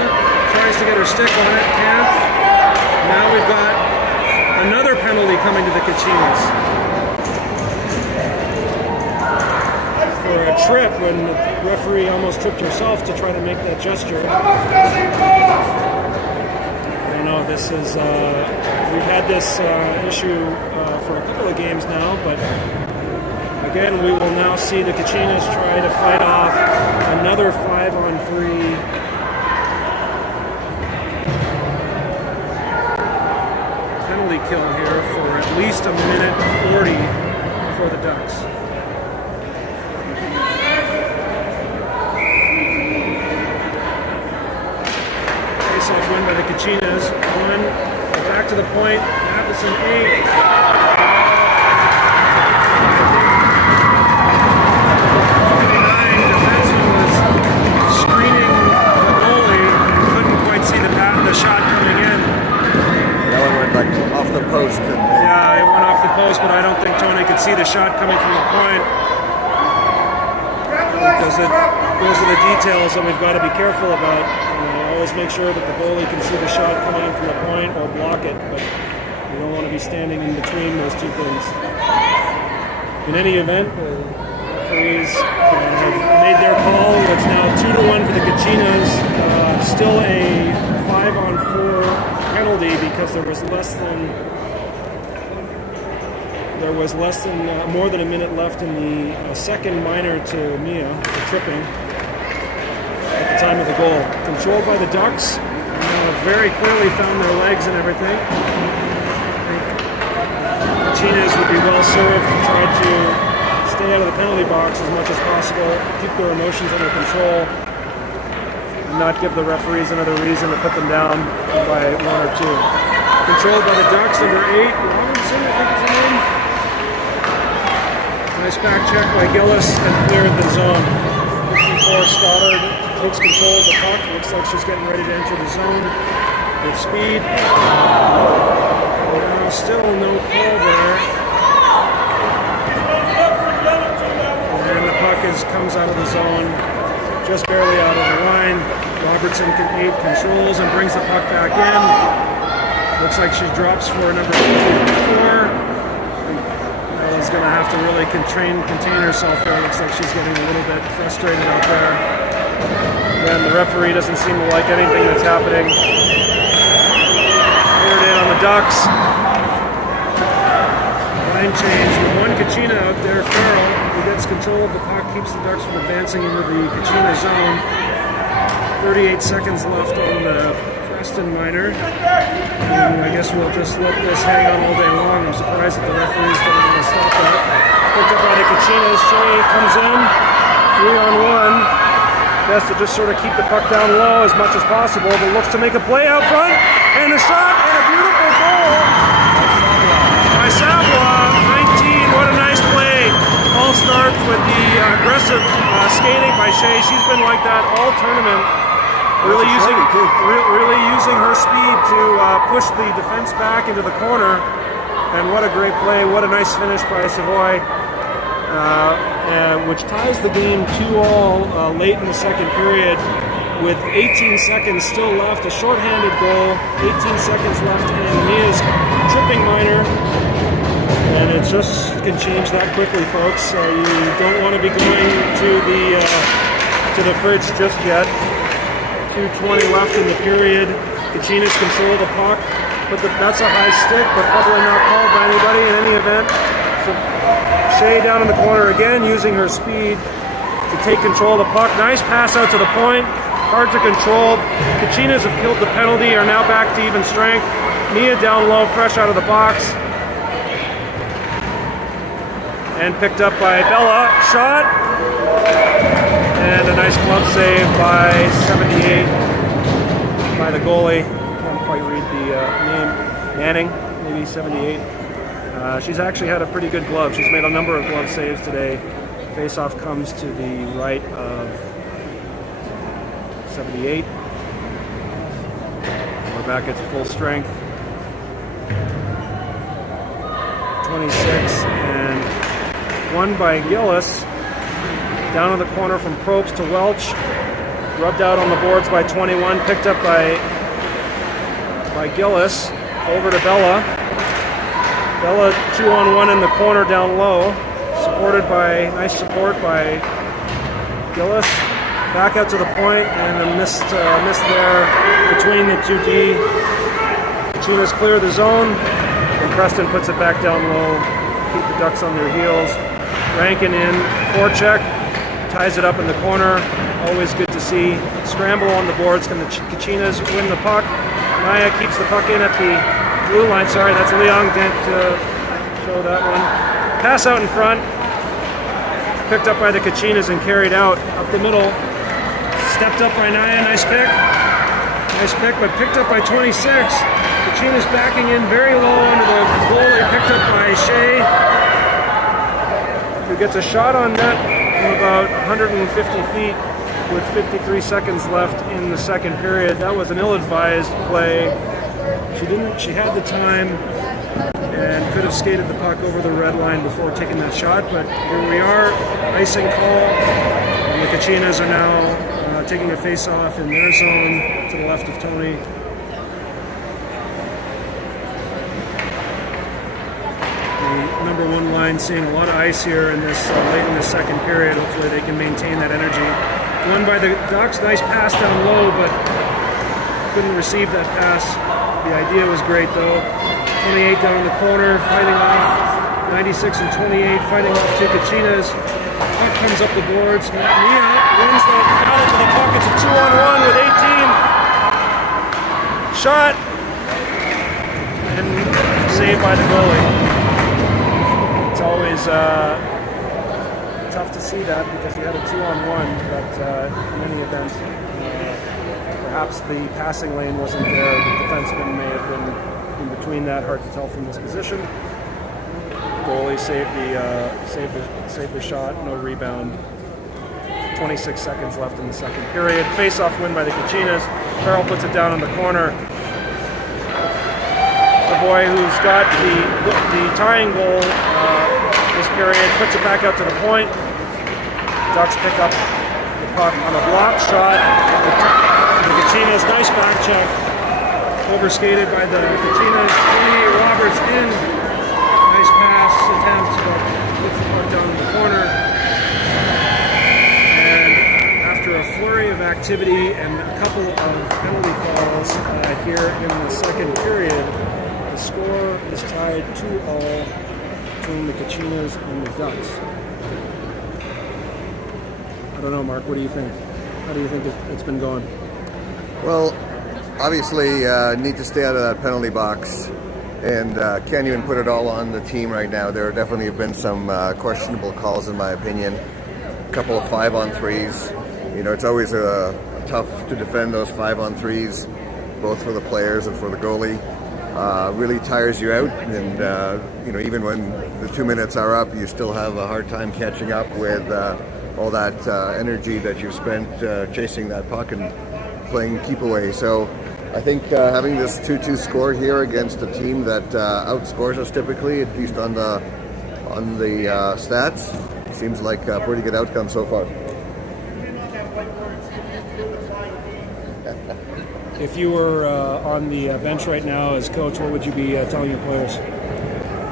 Tries to get her stick on it. Can't. Now we've got another penalty coming to the Kachinas. For a trip when the referee almost tripped herself to try to make that gesture. I don't know, this is, we've had this issue for a couple of games now, but again, we will now see the Kachinas try to fight off another 5-on-3 penalty kill here for at least a minute 40 for the Ducks. Face-off win by the Kachinas. One, back to the point. Matheson 8. Shot coming in. That one went like off the post. Yeah, it went off the post, but I don't think Tony could see the shot coming from the point. Because those are the details that we've got to be careful about. Always make sure that the goalie can see the shot coming in from the point or block it, but you don't want to be standing in between those two things. In any event, the referees have made their call. It's now 2-1 for the Kachinas. Still a 5-on-4 penalty because there was more than a minute left in the second minor to Mia for tripping at the time of the goal. Controlled by the Ducks, very clearly found their legs and everything. I think Kachinas would be well served to try to stay out of the penalty box as much as possible, keep their emotions under control, not give the referees another reason to put them down by 1 or 2. Controlled by the Ducks, number 8, Robinson, I think it's the name. Nice back check by Gillis and cleared the zone. 54 Stoddard takes control of the puck. Looks like she's getting ready to enter the zone with speed. Still no call there. And the puck comes out of the zone, just barely out of the line. Robertson controls and brings the puck back in. Looks like she drops for number 54. Ella's going to have to really contain herself there. Looks like she's getting a little bit frustrated out there. And the referee doesn't seem to like anything that's happening. Poured in on the Ducks. Line change with one Kachina out there. Farrell, who gets control of the puck, keeps the Ducks from advancing into the Kachina zone. 38 seconds left on the Preston minor. And I guess we'll just let this hang on all day long. I'm surprised that the referees don't want to stop that. Picked up by the Kachinas. Shea comes in. 3-on-1. Best to just sort of keep the puck down low as much as possible, but looks to make a play out front. And a shot and a beautiful goal by Savoie. 19. What a nice play. All starts with the aggressive skating by Shea. She's been like that all tournament. Really using her speed to push the defense back into the corner. And what a great play. What a nice finish by Savoie. Which ties the game 2-2 late in the second period with 18 seconds still left. A shorthanded goal. 18 seconds left in Mia's tripping minor. And it just can change that quickly, folks. You don't want to be going to the fridge just yet. 2:20 left in the period. Kachinas control the puck, but that's a high stick, but probably not called by anybody in any event. So Shea down in the corner again, using her speed to take control of the puck. Nice pass out to the point. Hard to control. Kachinas have killed the penalty, are now back to even strength. Mia down low, fresh out of the box. and picked up by Bella. Shot, and a nice glove save by 78 by the goalie. Can't quite read the name. Manning, maybe 78. She's actually had a pretty good glove. She's made a number of glove saves today. Face-off comes to the right of 78. We're back at full strength. 26 and won by Gillis. Down in the corner from Probst to Welch. Rubbed out on the boards by 21. Picked up by Gillis. Over to Bella. Bella 2-on-1 in the corner down low. Supported by, nice support by Gillis. Back out to the point and a miss there between the 2D. Kachinas clear the zone. And Preston puts it back down low. Keep the Ducks on their heels. Rankin in, forecheck. Ties it up in the corner. Always good to see. Scramble on the boards. Can the Kachinas win the puck? Naya keeps the puck in at the blue line. Sorry, that's Leong. Didn't show that one. Pass out in front. Picked up by the Kachinas and carried out up the middle. Stepped up by Naya. Nice pick. Nice pick, but picked up by 26. Kachinas backing in very low under the goalie. Picked up by Shea, who gets a shot on net from about 150 feet with 53 seconds left in the second period. That was an ill-advised play. She had the time and could have skated the puck over the red line before taking that shot, but here we are, icing call, and the Kachinas are now taking a face-off in their zone to the left of Tony. The number one line seeing a lot of ice here in this late in the second period. Hopefully they can maintain that energy. Won by the Ducks, nice pass down low, but couldn't receive that pass. The idea was great though. 28 down in the corner, fighting off 96 and 28, fighting off two Kachinas. Puck comes up the boards. Mia wins the battle to the puck. It's a 2-on-1 with 18. Shot and saved by the goalie. It's always tough to see that because you had a 2-on-1, but in any event, perhaps the passing lane wasn't there. The defenseman may have been in between that. Hard to tell from this position. Goalie saved the shot. No rebound. 26 seconds left in the second period. Face-off win by the Kachinas. Farrell puts it down in the corner. The boy who's got the tying goal this period puts it back out to the point. Ducks pick up the puck on a block shot. The Kachinas, nice back check. Overskated by the Kachinas. 28 Roberts in. Nice pass attempt, but puts the puck down in the corner. And after a flurry of activity and a couple of penalty calls here in the second period, the score is tied 2-2 between the Kachinas and the Ducks. I don't know, Mark, what do you think? How do you think it's been going? Well, obviously need to stay out of that penalty box, and can't even put it all on the team right now. There definitely have been some questionable calls in my opinion. A couple of 5-on-3s. You know, it's always tough to defend those 5-on-3s, both for the players and for the goalie. Really tires you out, and you know, even when the 2 minutes are up, you still have a hard time catching up with all that energy that you've spent chasing that puck and playing keep away. So I think having this 2-2 score here against a team that outscores us typically, at least on the stats, seems like a pretty good outcome so far. If you were on the bench right now as coach, what would you be telling your players?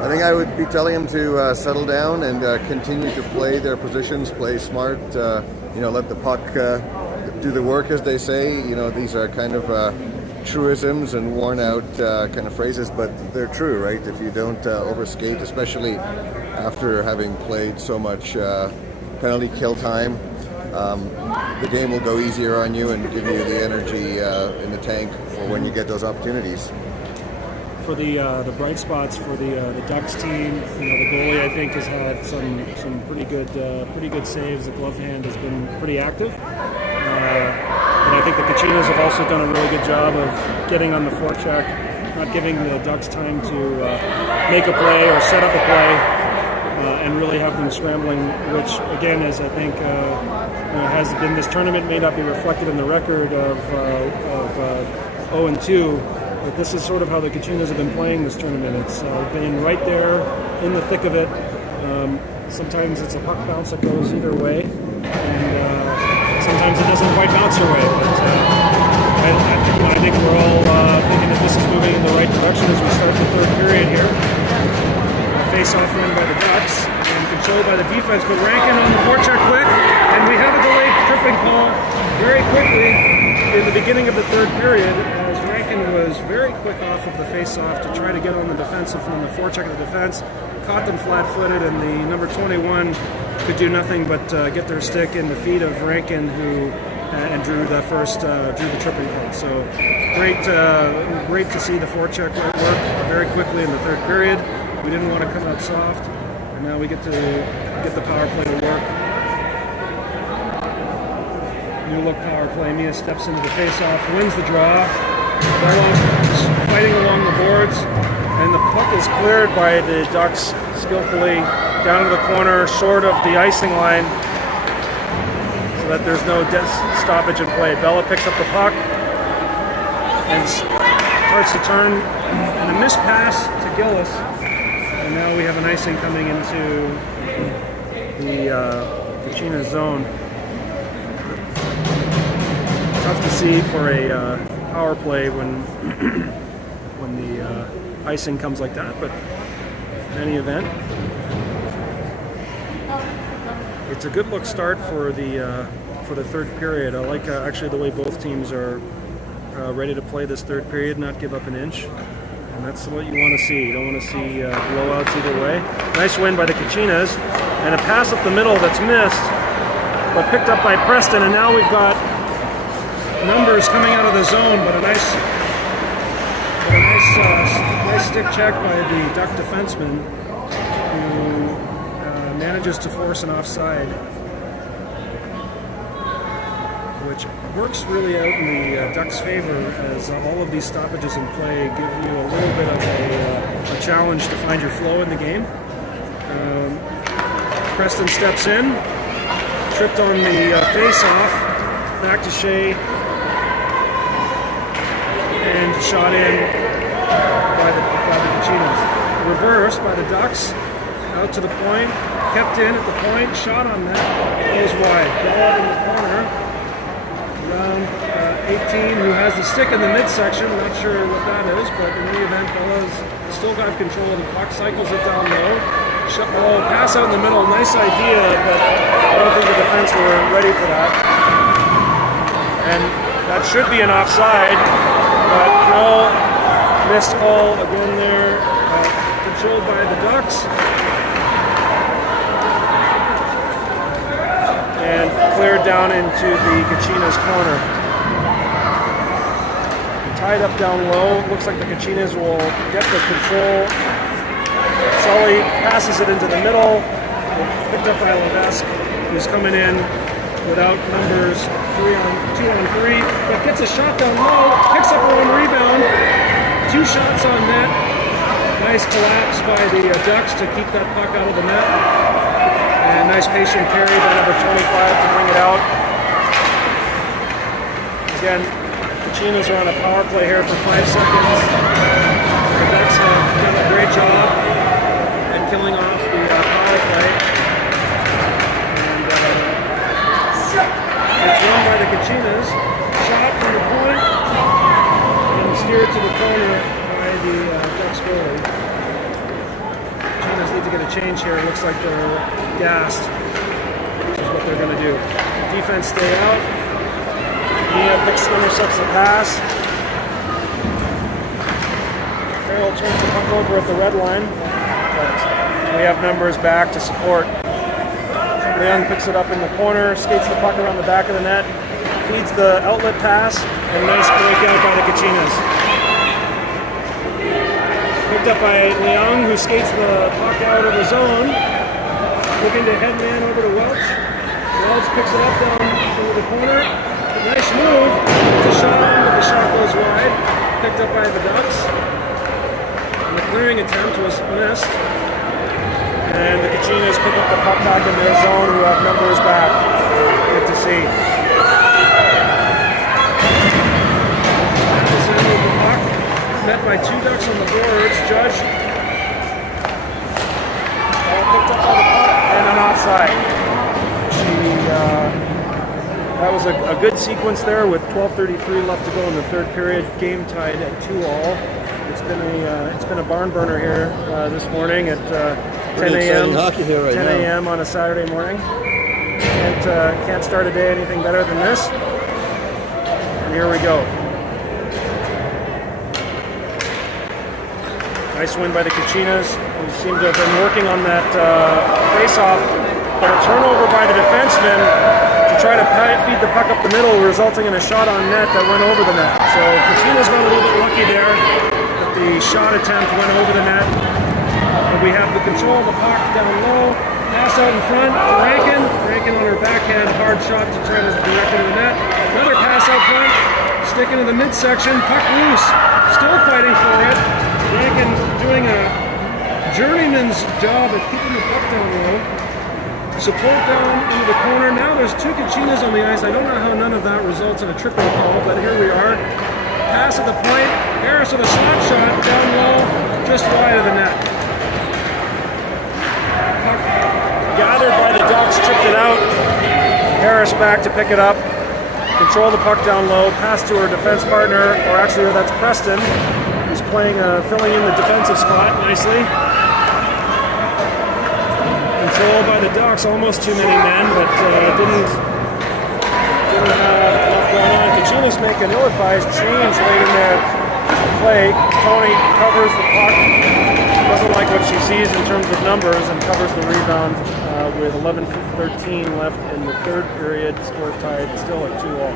I think I would be telling them to settle down and continue to play their positions, play smart, you know, let the puck do the work, as they say. You know, these are kind of truisms and worn out kind of phrases, but they're true, right? If you don't overskate, especially after having played so much penalty kill time, the game will go easier on you and give you the energy in the tank for when you get those opportunities. for the bright spots for the Ducks team. The goalie, I think, has had some pretty good saves. The glove hand has been pretty active. And I think the Kachinas have also done a really good job of getting on the forecheck, not giving the Ducks time to make a play or set up a play, and really have them scrambling, which again, as I think has been this tournament, may not be reflected in the record of 0-2. But this is sort of how the Kachinas have been playing this tournament. It's been right there in the thick of it. Sometimes it's a puck bounce that goes either way, and sometimes it doesn't quite bounce your way. But I think we're all thinking that this is moving in the right direction as we start the third period here. Face-off win by the Ducks and controlled by the defense, but Rankin on the forecheck quick, and we have a delayed tripping call very quickly in the beginning of the third period. Was very quick off of the face-off to try to get on the defensive on the forecheck of the defense, caught them flat-footed, and the number 21 could do nothing but get their stick in the feet of Rankin, who and drew the tripping call. So great to see the forecheck work very quickly in the third period. We didn't want to come out soft, and now we get to get the power play to work. New look power play. Mia steps into the face-off, wins the draw. Bella fighting along the boards, and the puck is cleared by the Ducks skillfully down to the corner, short of the icing line, so that there's no stoppage in play. Bella picks up the puck and starts to turn, and a missed pass to Gillis, and now we have an icing coming into the Kachinas zone. Tough to see for a power play when the icing comes like that, but in any event, it's a good look start for the third period. I like actually the way both teams are ready to play this third period, not give up an inch, and that's what you want to see. You don't want to see blowouts either way. Nice win by the Kachinas, and a pass up the middle that's missed, but picked up by Preston, and now we've got numbers coming out of the zone, but a nice stick check by the Duck defenseman, who manages to force an offside, which works really out in the Ducks' favor, as all of these stoppages in play give you a little bit of a challenge to find your flow in the game. Preston steps in, tripped on the face-off, back to Shea, and shot in by the Kachinas. Reversed by the Ducks, out to the point, kept in at the point, shot on that, goes wide. Bella in the corner, around 18, who has the stick in the midsection, not sure what that is, but in any event, Bella's still got control of the puck, cycles it down low. Pass out in the middle, nice idea, but I don't think the defense were ready for that. And that should be an offside. But no, missed call again there, controlled by the Ducks, and cleared down into the Kachinas corner. Tied up down low, looks like the Kachinas will get the control. Sully passes it into the middle, picked up by Levesque, who's coming in without numbers 2-on-3, but gets a shot down low, picks up her own rebound, 2 shots on net. Nice collapse by the Ducks to keep that puck out of the net, and nice patient carry by number 25 to bring it out. Again, the Kachinas are on a power play here for 5 seconds. The Ducks have done a great job at killing off the power play. It's won by the Kachinas. Shot from the point and steered to the corner by the Ducks goalie. Kachinas need to get a change here. It looks like they're gassed, which is what they're going to do. Defense stay out. Mia intercepts the pass. Farrell turns the puck over at the red line, but we have numbers back to support. Leung picks it up in the corner, skates the puck around the back of the net, feeds the outlet pass, and nice breakout by the Kachinas. Picked up by Leung, who skates the puck out of the zone. Looking to head man over to Welch. Welch picks it up down into the corner. Nice move. It's a shot, but the shot goes wide. Picked up by the Ducks. And the clearing attempt was missed. And the Kachinas pick up the puck back in their zone, who have numbers back. Good to see. Anderson with the puck. Met by two Ducks on the boards. Judge. All picked up by the puck and an offside. That was a good sequence there with 12:33 left to go in the third period. Game tied at 2-all. It's been a barn burner here this morning at 10 a.m. 10 a.m. on a Saturday morning. Can't start a day anything better than this. And here we go. Nice win by the Kachinas, who seem to have been working on that face-off, but a turnover by the defenseman to try to feed the puck up the middle, resulting in a shot on net that went over the net. So Kachinas got a little bit lucky there, but the shot attempt went over the net. And we have the control of the puck down low, pass out in front to Rankin. Rankin on her backhand, hard shot to try to direct it to the net. Another pass out front, stick into the midsection, puck loose, still fighting for it. Rankin doing a journeyman's job at keeping the puck down low. Support down into the corner. Now there's two Kachinas on the ice. I don't know how none of that results in a triple call, but here we are. Pass at the point. Harris with a slap shot down low, just wide of the net. Puck gathered by the Ducks, chipped it out. Harris back to pick it up. Control the puck down low. Pass to her defense partner, or actually that's Preston. He's filling in the defensive spot nicely. Controlled by the Ducks, almost too many men, but didn't have enough going on. Kachinas make an ill-advised change late in their play. Tony covers the puck, doesn't like what she sees in terms of numbers, and covers the rebound with 11:13 left in the third period. Score tied, still at 2-all.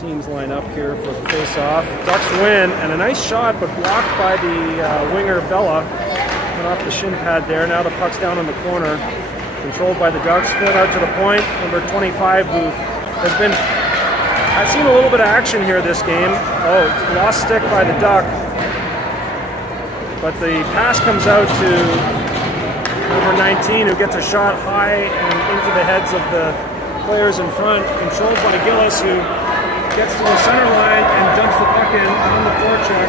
Teams line up here for the face-off. Ducks win, and a nice shot, but blocked by the winger Bella. Went off the shin pad there. Now the puck's down in the corner. Controlled by the Ducks. Filled out to the point. Number 25, who has been... I've seen a little bit of action here this game. Oh, lost stick by the Duck. But the pass comes out to number 19, who gets a shot high and into the heads of the players in front. Controlled by Gillis, who gets to the center line and dumps the puck in on the forecheck.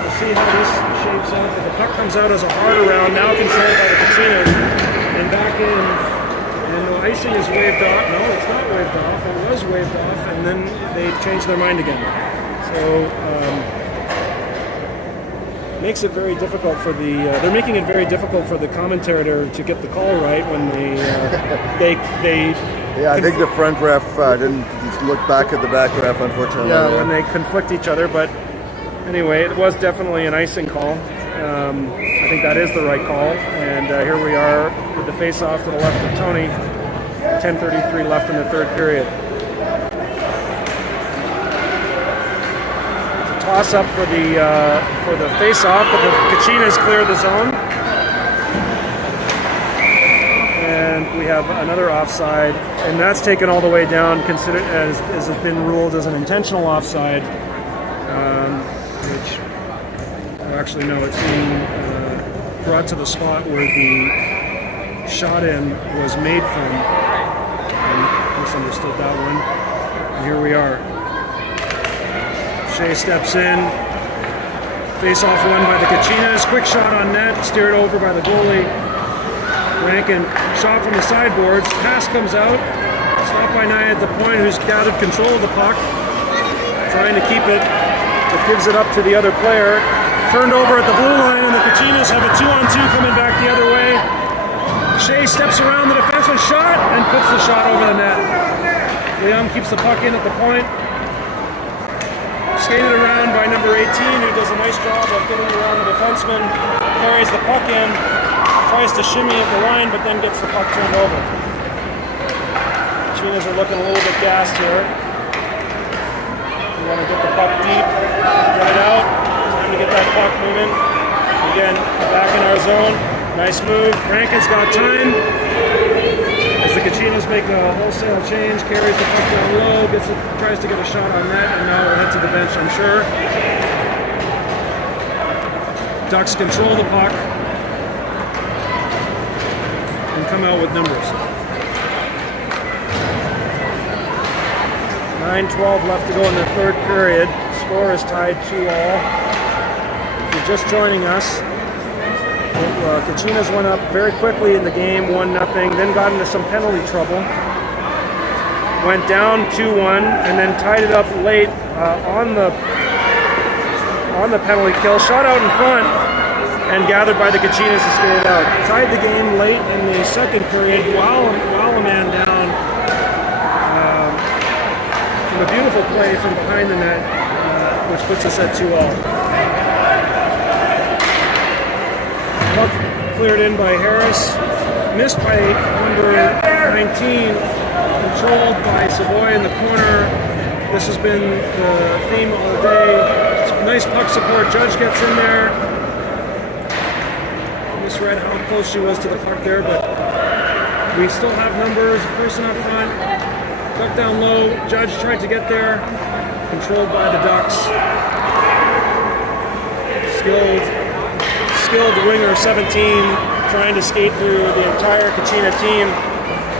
We'll see how this shapes up. But the puck comes out as a hard around, now controlled by the Kachinas. And back in, and the icing is waved off. No, it's not waved off. It was waved off, and then they changed their mind again. So, makes it very difficult for the... they're making it very difficult for the commentator to get the call right when they yeah, I think the front ref didn't look back at the back ref, unfortunately. Yeah, when they conflict each other. But anyway, it was definitely an icing call. I think that is the right call. And here we are with the face-off to the left of Tony. 10:33 left in the third period. It's a toss-up for the face-off, but the Kachinas clear the zone. And we have another offside, and that's taken all the way down, considered as has been ruled as an intentional offside. Which, well, actually, no, it's being brought to the spot where the shot in was made from. And misunderstood that one. And here we are. Shea steps in. Face-off won by the Kachinas. Quick shot on net, steered over by the goalie. Rankin shot from the sideboards. Pass comes out. Stopped by Nia at the point, who's gathered control of the puck. Trying to keep it. But gives it up to the other player. Turned over at the blue line, and the Kachinas have a 2-on-2 coming back the other way. Shea steps around the defenseman, shot, and puts the shot over the net. Leung keeps the puck in at the point. Skated around by number 18, who does a nice job of getting around the defenseman. Carries the puck in. Tries to shimmy at the line, but then gets the puck turned over. Kachinas are looking a little bit gassed here. We want to get the puck deep, get it out. Time to get that puck moving. Again, back in our zone. Nice move. Rankin's got time. As the Kachinas make a wholesale change, carries the puck down low, tries to get a shot on net, and now we'll head to the bench, I'm sure. Ducks control the puck and come out with numbers. 9:12 left to go in the third period. Score is tied 2-all. If you're just joining us, Kachinas went up very quickly in the game, 1-0, then got into some penalty trouble. Went down 2-1, and then tied it up late on the penalty kill. Shot out in front and gathered by the Kachinas to skate it out. Tied the game late in the second period while a man down. From a beautiful play from behind the net, which puts us at 2-all. Puck cleared in by Harris, missed by number 19, controlled by Savoy in the corner. This has been the theme all day. Nice puck support. Judge gets in there. Misread how close she was to the puck there, but we still have numbers. Person up front, puck down low. Judge tried to get there, controlled by the Ducks. Skilled winger 17 trying to skate through the entire Kachina team.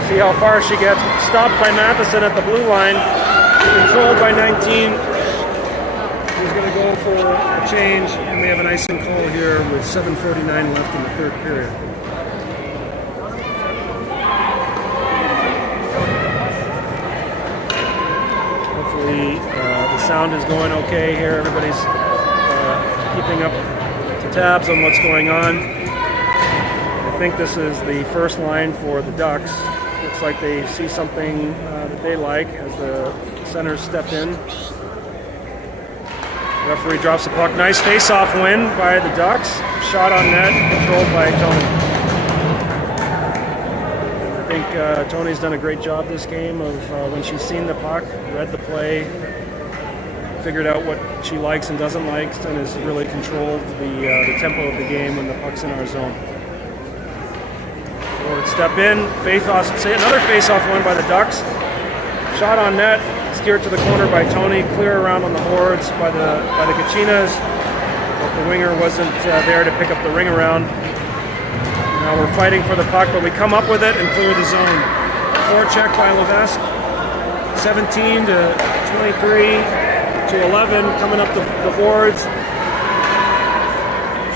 See how far she gets. Stopped by Matheson at the blue line. Controlled by 19. He's going to go for a change, and we have an icing call here with 7:49 left in the third period. Hopefully the sound is going okay here. Everybody's keeping up to tabs on what's going on. I think this is the first line for the Ducks. Looks like they see something that they like as the centers step in. Referee drops the puck. Nice face-off win by the Ducks. Shot on net, controlled by Tony. I think Tony's done a great job this game of when she's seen the puck, read the play, figured out what she likes and doesn't like, and has really controlled the tempo of the game when the puck's in our zone. Forward step in, another face-off win by the Ducks. Shot on net, steered to the corner by Tony, clear around on the boards by the Kachinas, but the winger wasn't there to pick up the ring around. Now we're fighting for the puck, but we come up with it and clear the zone. Forecheck by Levesque, 17 to 23 to 11, coming up the boards.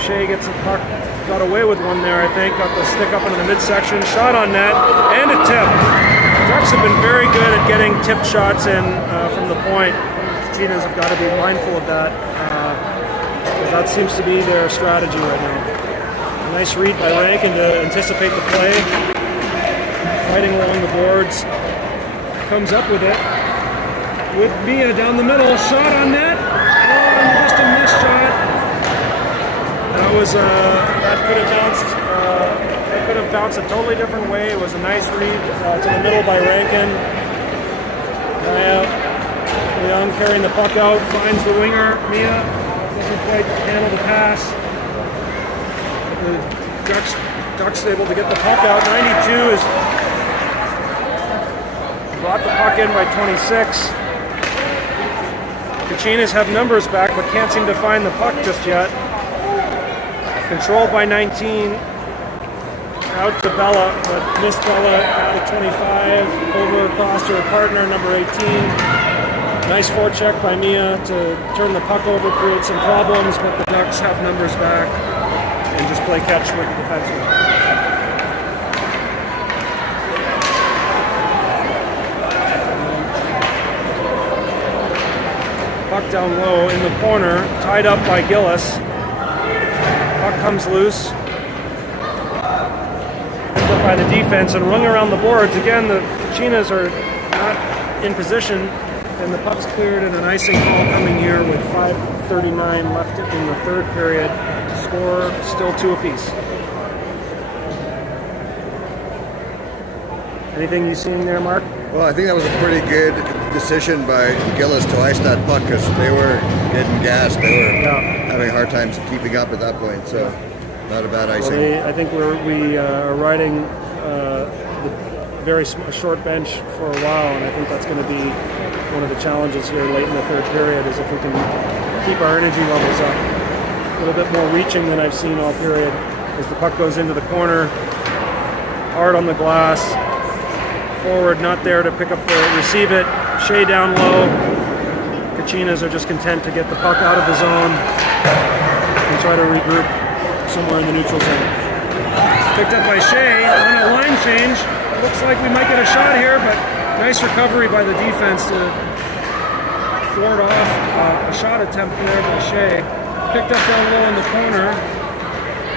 Shea gets the puck, got away with one there, I think, got the stick up into the midsection, shot on net, and a tip. Ducks have been very good at getting tip shots in from the point. Kachinas have got to be mindful of that, because that seems to be their strategy right now. A nice read by Rankin to anticipate the play. Fighting along the boards. Comes up with it. With Mia down the middle. Shot on net. Oh, just a missed shot. That could have bounced a totally different way. It was a nice read to the middle by Rankin. Young carrying the puck out, finds the winger. Mia doesn't quite handle the pass. The Ducks able to get the puck out. 92 is brought the puck in by 26. Kachinas have numbers back, but can't seem to find the puck just yet. Controlled by 19. Out to Bella, but missed Bella out of 25. Over across to her partner, number 18. Nice forecheck by Mia to turn the puck over, create some problems, but the Ducks have numbers back and just play catch with the defenseman. Puck down low in the corner, tied up by Gillis. Puck comes loose. Picked up by the defense and rung around the boards. Again, the Kachinas are not in position, and the puck's cleared and an icing call coming here with 5:39 left in the third period. Score still 2 apiece. Anything you seen there, Mark? Well, I think that was a pretty good decision by Gillis to ice that puck because they were getting gassed. They were having hard times keeping up at that point. So, not a bad icing. Well, I think we are riding the very short bench for a while, and I think that's going to be one of the challenges here late in the third period. Is if we can keep our energy levels up. A little bit more reaching than I've seen all period. As the puck goes into the corner, hard on the glass. Forward not there to receive it. Shea down low. Kachinas are just content to get the puck out of the zone and try to regroup somewhere in the neutral zone. Picked up by Shea on a line change. Looks like we might get a shot here, but nice recovery by the defense to thwart off a shot attempt there by Shea. Picked up down low in the corner.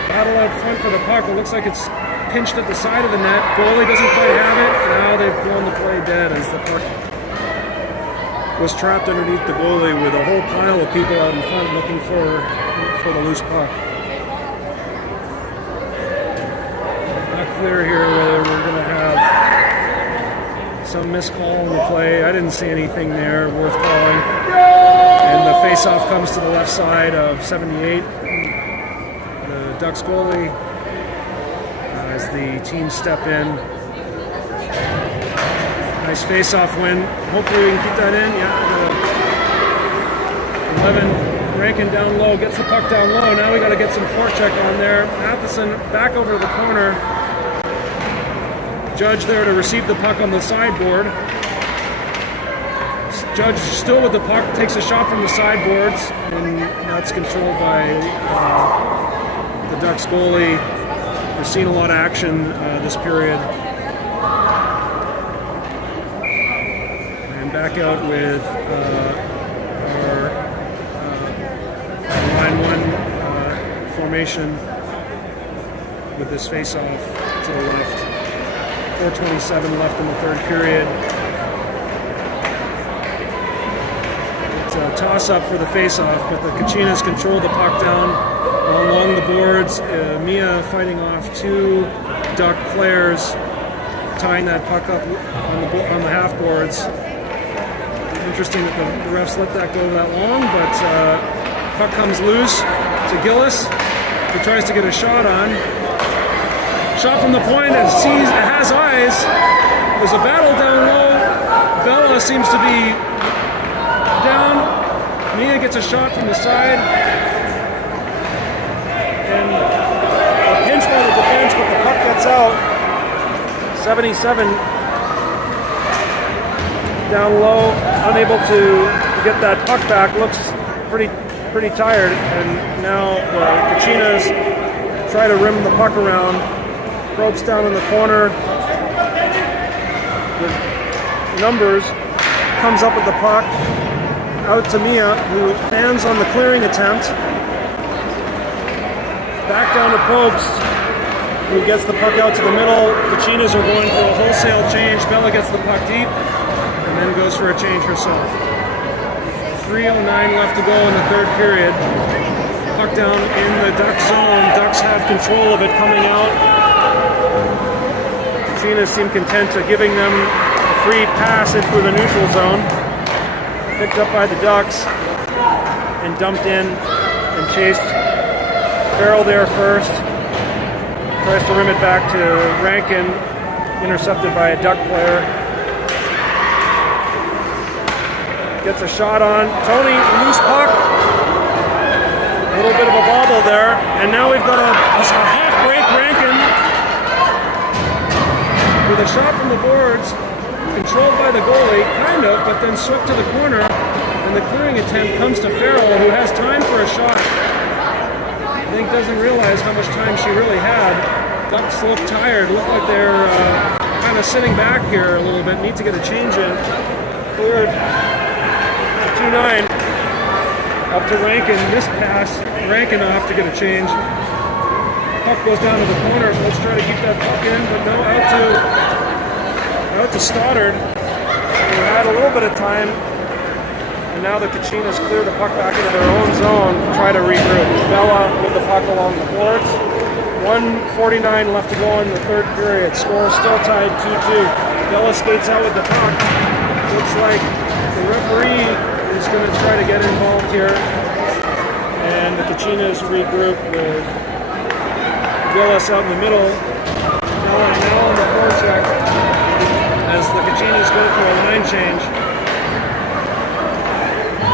Battle out front for the puck. It looks like it's pinched at the side of the net. Goalie doesn't quite have it. Now they've blown the play dead as the puck was trapped underneath the goalie with a whole pile of people out in front looking for the loose puck. Not clear here whether we're going to have some miscall in the play. I didn't see anything there worth calling. And the face-off comes to the left side of 78. The Ducks goalie as the team step in. Nice face-off win. Hopefully we can keep that in. Yeah. 11. Rankin down low. Gets the puck down low. Now we got to get some forecheck on there. Matheson back over to the corner. Judge there to receive the puck on the sideboard. Judge still with the puck. Takes a shot from the sideboards. And that's controlled by the Ducks goalie. We've seen a lot of action this period. And back out with our line one formation with this face-off to the left. 4:27 left in the third period. It's a toss-up for the face-off, but the Kachinas control the puck down along the boards. Mia fighting off two Duck players, tying that puck up on the half boards. Interesting that the refs let that go that long, but puck comes loose to Gillis, who tries to get a shot on. Shot from the point and sees it has eyes. There's a battle down low. Bella seems to be down. Mia gets a shot from the side. And a pinch by the defense, but the puck gets out. 77 down low, unable to get that puck back. Looks pretty tired. And now the Kachinas try to rim the puck around. Probes down in the corner. The numbers comes up with the puck out to Mia, who fans on the clearing attempt. Back down to Probst, who gets the puck out to the middle. The Kachinas are going for a wholesale change. Bella gets the puck deep and then goes for a change herself. 3:09 left to go in the third period. Puck down in the Duck zone. Ducks have control of it coming out. Kachinas seem content to giving them a free pass into the neutral zone. Picked up by the Ducks and dumped in and chased. Farrell there first. Tries to rim it back to Rankin. Intercepted by a Duck player. Gets a shot on. Tony, loose puck. A little bit of a bobble there. And now we've got a half-break Rankin with a shot from the boards. Controlled by the goalie, kind of, but then swept to the corner. And the clearing attempt comes to Farrell, who has time for a shot. I think doesn't realize how much time she really had. Ducks look tired, look like they're kind of sitting back here a little bit, need to get a change in. Cleared to 2-9. Up to Rankin, this pass, Rankin off to get a change. Puck goes down to the corner, let's try to keep that puck in, but no, out to Stoddard, who had a little bit of time. And now the Kachinas clear the puck back into their own zone to try to regroup. Bella with the puck along the boards. 1:49 left to go in the third period. Score still tied 2-2. Bella skates out with the puck. Looks like the referee is going to try to get involved here. And the Kachinas regroup with Gillis out in the middle. Now on the forecheck as the Kachinas go for a line change.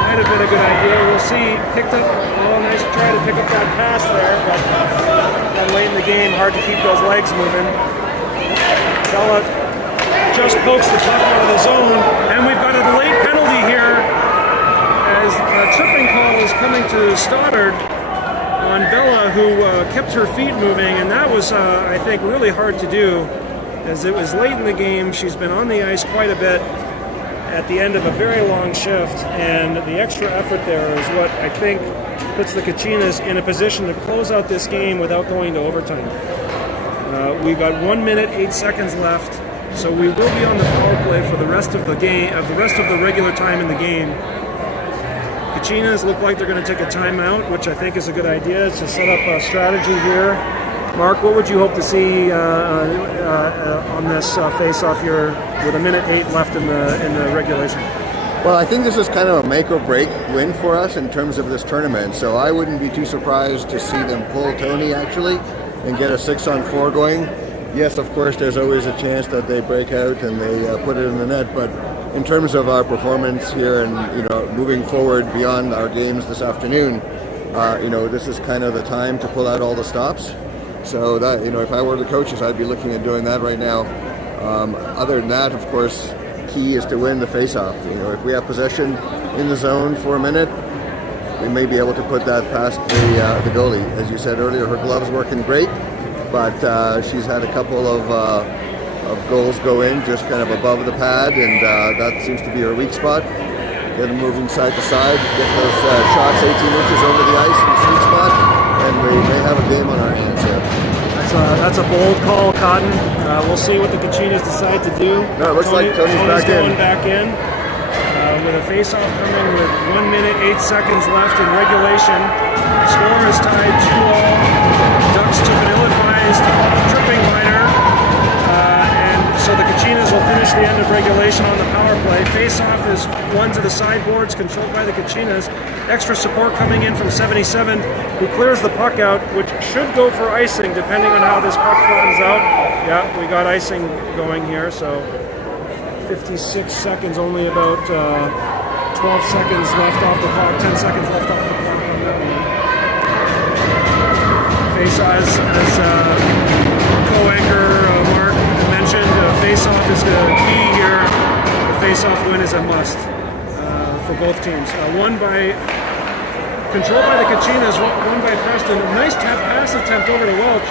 Might have been a good idea. We'll see. Picked up. Oh, nice try to pick up that pass there, but then late in the game, hard to keep those legs moving. Bella just pokes the puck out of the zone, and we've got a late penalty here as a tripping call is coming to Stoddard on Bella, who kept her feet moving, and that was, I think, really hard to do as it was late in the game. She's been on the ice quite a bit at the end of a very long shift, and the extra effort there is what I think puts the Kachinas in a position to close out this game without going to overtime. We've got 1 minute, 8 seconds left, so we will be on the power play for the rest of the game, the rest of the regular time in the game. Kachinas look like they're going to take a timeout, which I think is a good idea to set up a strategy here. Mark, what would you hope to see on this face-off here with 1:08 left in the regulation? Well, I think this is kind of a make or break win for us in terms of this tournament. So I wouldn't be too surprised to see them pull Tony actually and get a 6-on-4 going. Yes, of course, there's always a chance that they break out and they put it in the net. But in terms of our performance here and moving forward beyond our games this afternoon, this is kind of the time to pull out all the stops. So that if I were the coaches, I'd be looking at doing that right now. Other than that, of course, key is to win the face-off. If we have possession in the zone for a minute, we may be able to put that past the goalie. As you said earlier, her glove's working great, but she's had a couple of goals go in just kind of above the pad, and that seems to be her weak spot. Get them moving side to side, get those shots 18 inches over the ice in the sweet spot, and we may have a game on our hands here. That's a bold call, Cotton. We'll see what the Kachinas decide to do. No, it looks like Tony's going back in. With a face-off coming with 1 minute, 8 seconds left in regulation. The score is tied 2-all. Ducks took an ill-advised tripping minor. And so the Kachinas will finish the end of regulation on the power play. Face-off is one to the sideboards, controlled by the Kachinas. Extra support coming in from 77, who clears the puck out, which should go for icing depending on how this puck flattens out. Yeah, we got icing going here, so 56 seconds, only about 12 seconds left off the clock, 10 seconds left off the clock on that one. Face-off, as co-anchor Mark mentioned, face-off is the key here. The face-off win is a must for both teams. Controlled by the Kachinas, won by Preston. A nice pass attempt over to Welch,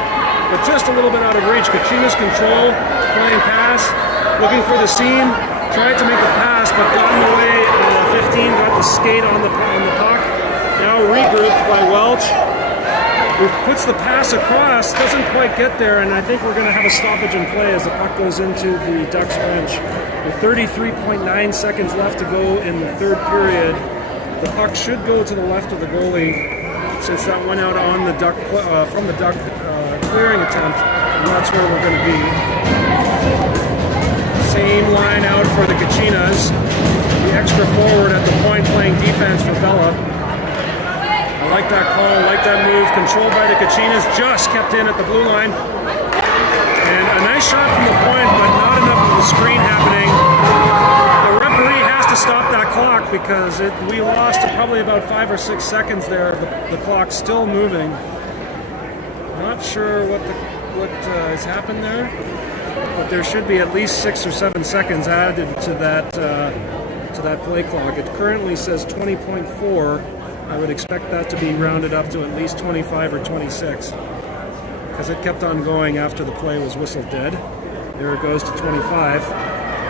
but just a little bit out of reach. Kachinas control, playing pass, looking for the seam, tried to make the pass, but got in the way. 15 got the skate on the puck. Now regrouped by Welch, who puts the pass across, doesn't quite get there, and I think we're going to have a stoppage in play as the puck goes into the Ducks bench. With 33.9 seconds left to go in the third period, the puck should go to the left of the goalie, since that went out on the Duck from the Duck clearing attempt, and that's where we're going to be. Same line out for the Kachinas. The extra forward at the point playing defense for Bella. I like that call, like that move. Controlled by the Kachinas, just kept in at the blue line. And a nice shot from the point, but not enough of the screen happening. The referee has to stop that clock because we lost probably about 5 or 6 seconds there. The clock's still moving. Not sure what has happened there, but there should be at least 6 or 7 seconds added to that play clock. It currently says 20.4. I would expect that to be rounded up to at least 25 or 26, because it kept on going after the play was whistled dead. There it goes to 25.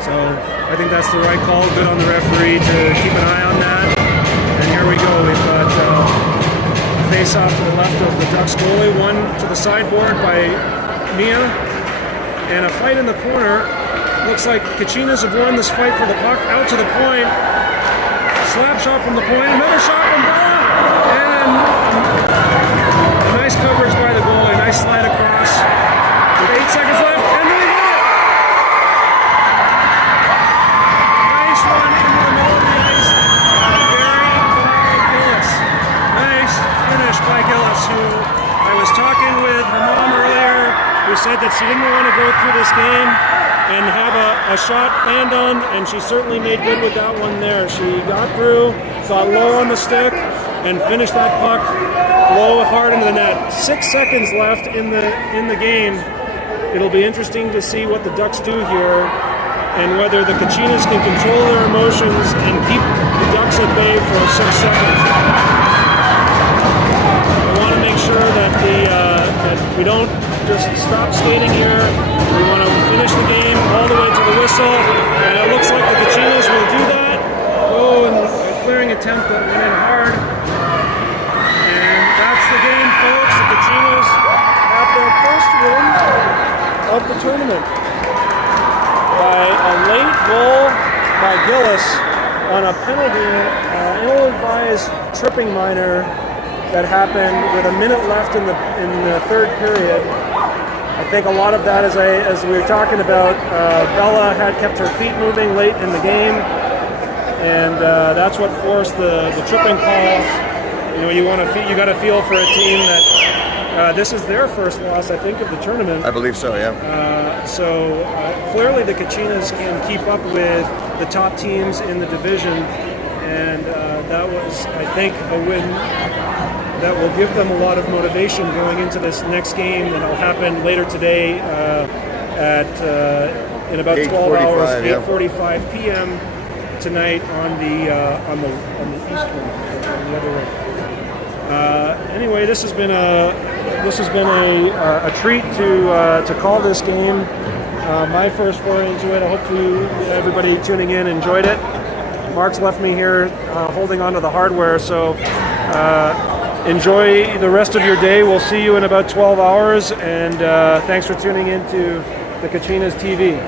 So I think that's the right call. Good on the referee to keep an eye on that. And here we go. We've got a face-off to the left of the Ducks goalie, one to the sideboard by Mia, and a fight in the corner. Looks like Kachinas have won this fight for the puck. Out to the point. Slap shot from the point. Another shot from Bella. And nice coverage by the goalie. Nice slide across. said that she didn't want to go through this game and have a shot fanned on, and she certainly made good with that one there. She got through, got low on the stick, and finished that puck low, hard into the net. 6 seconds left in the game. It'll be interesting to see what the Ducks do here, and whether the Kachinas can control their emotions and keep the Ducks at bay for 6 seconds. I want to make sure that that we don't just stop skating here. We want to finish the game all the way to the whistle, and it looks like the Kachinas will do that. Oh, and a clearing attempt that went in hard. And that's the game, folks. The Kachinas have their first win of the tournament by a late goal by Gillis on a penalty, ill-advised tripping minor that happened with a minute left in the third period. I think a lot of that, as we were talking about, Bella had kept her feet moving late in the game, and that's what forced the tripping call. You know, you got to feel for a team that this is their first loss, I think, of the tournament. I believe so, yeah. So clearly the Kachinas can keep up with the top teams in the division, and that was, I think, a win that will give them a lot of motivation going into this next game that will happen later today in about 12 hours, 8:45 p.m. tonight on the eastern, on the other way. Anyway, this has been a treat to call this game. My first foray into it. I hope everybody tuning in enjoyed it. Mark's left me here holding onto the hardware, so enjoy the rest of your day. We'll see you in about 12 hours, and thanks for tuning in to the Kachinas TV.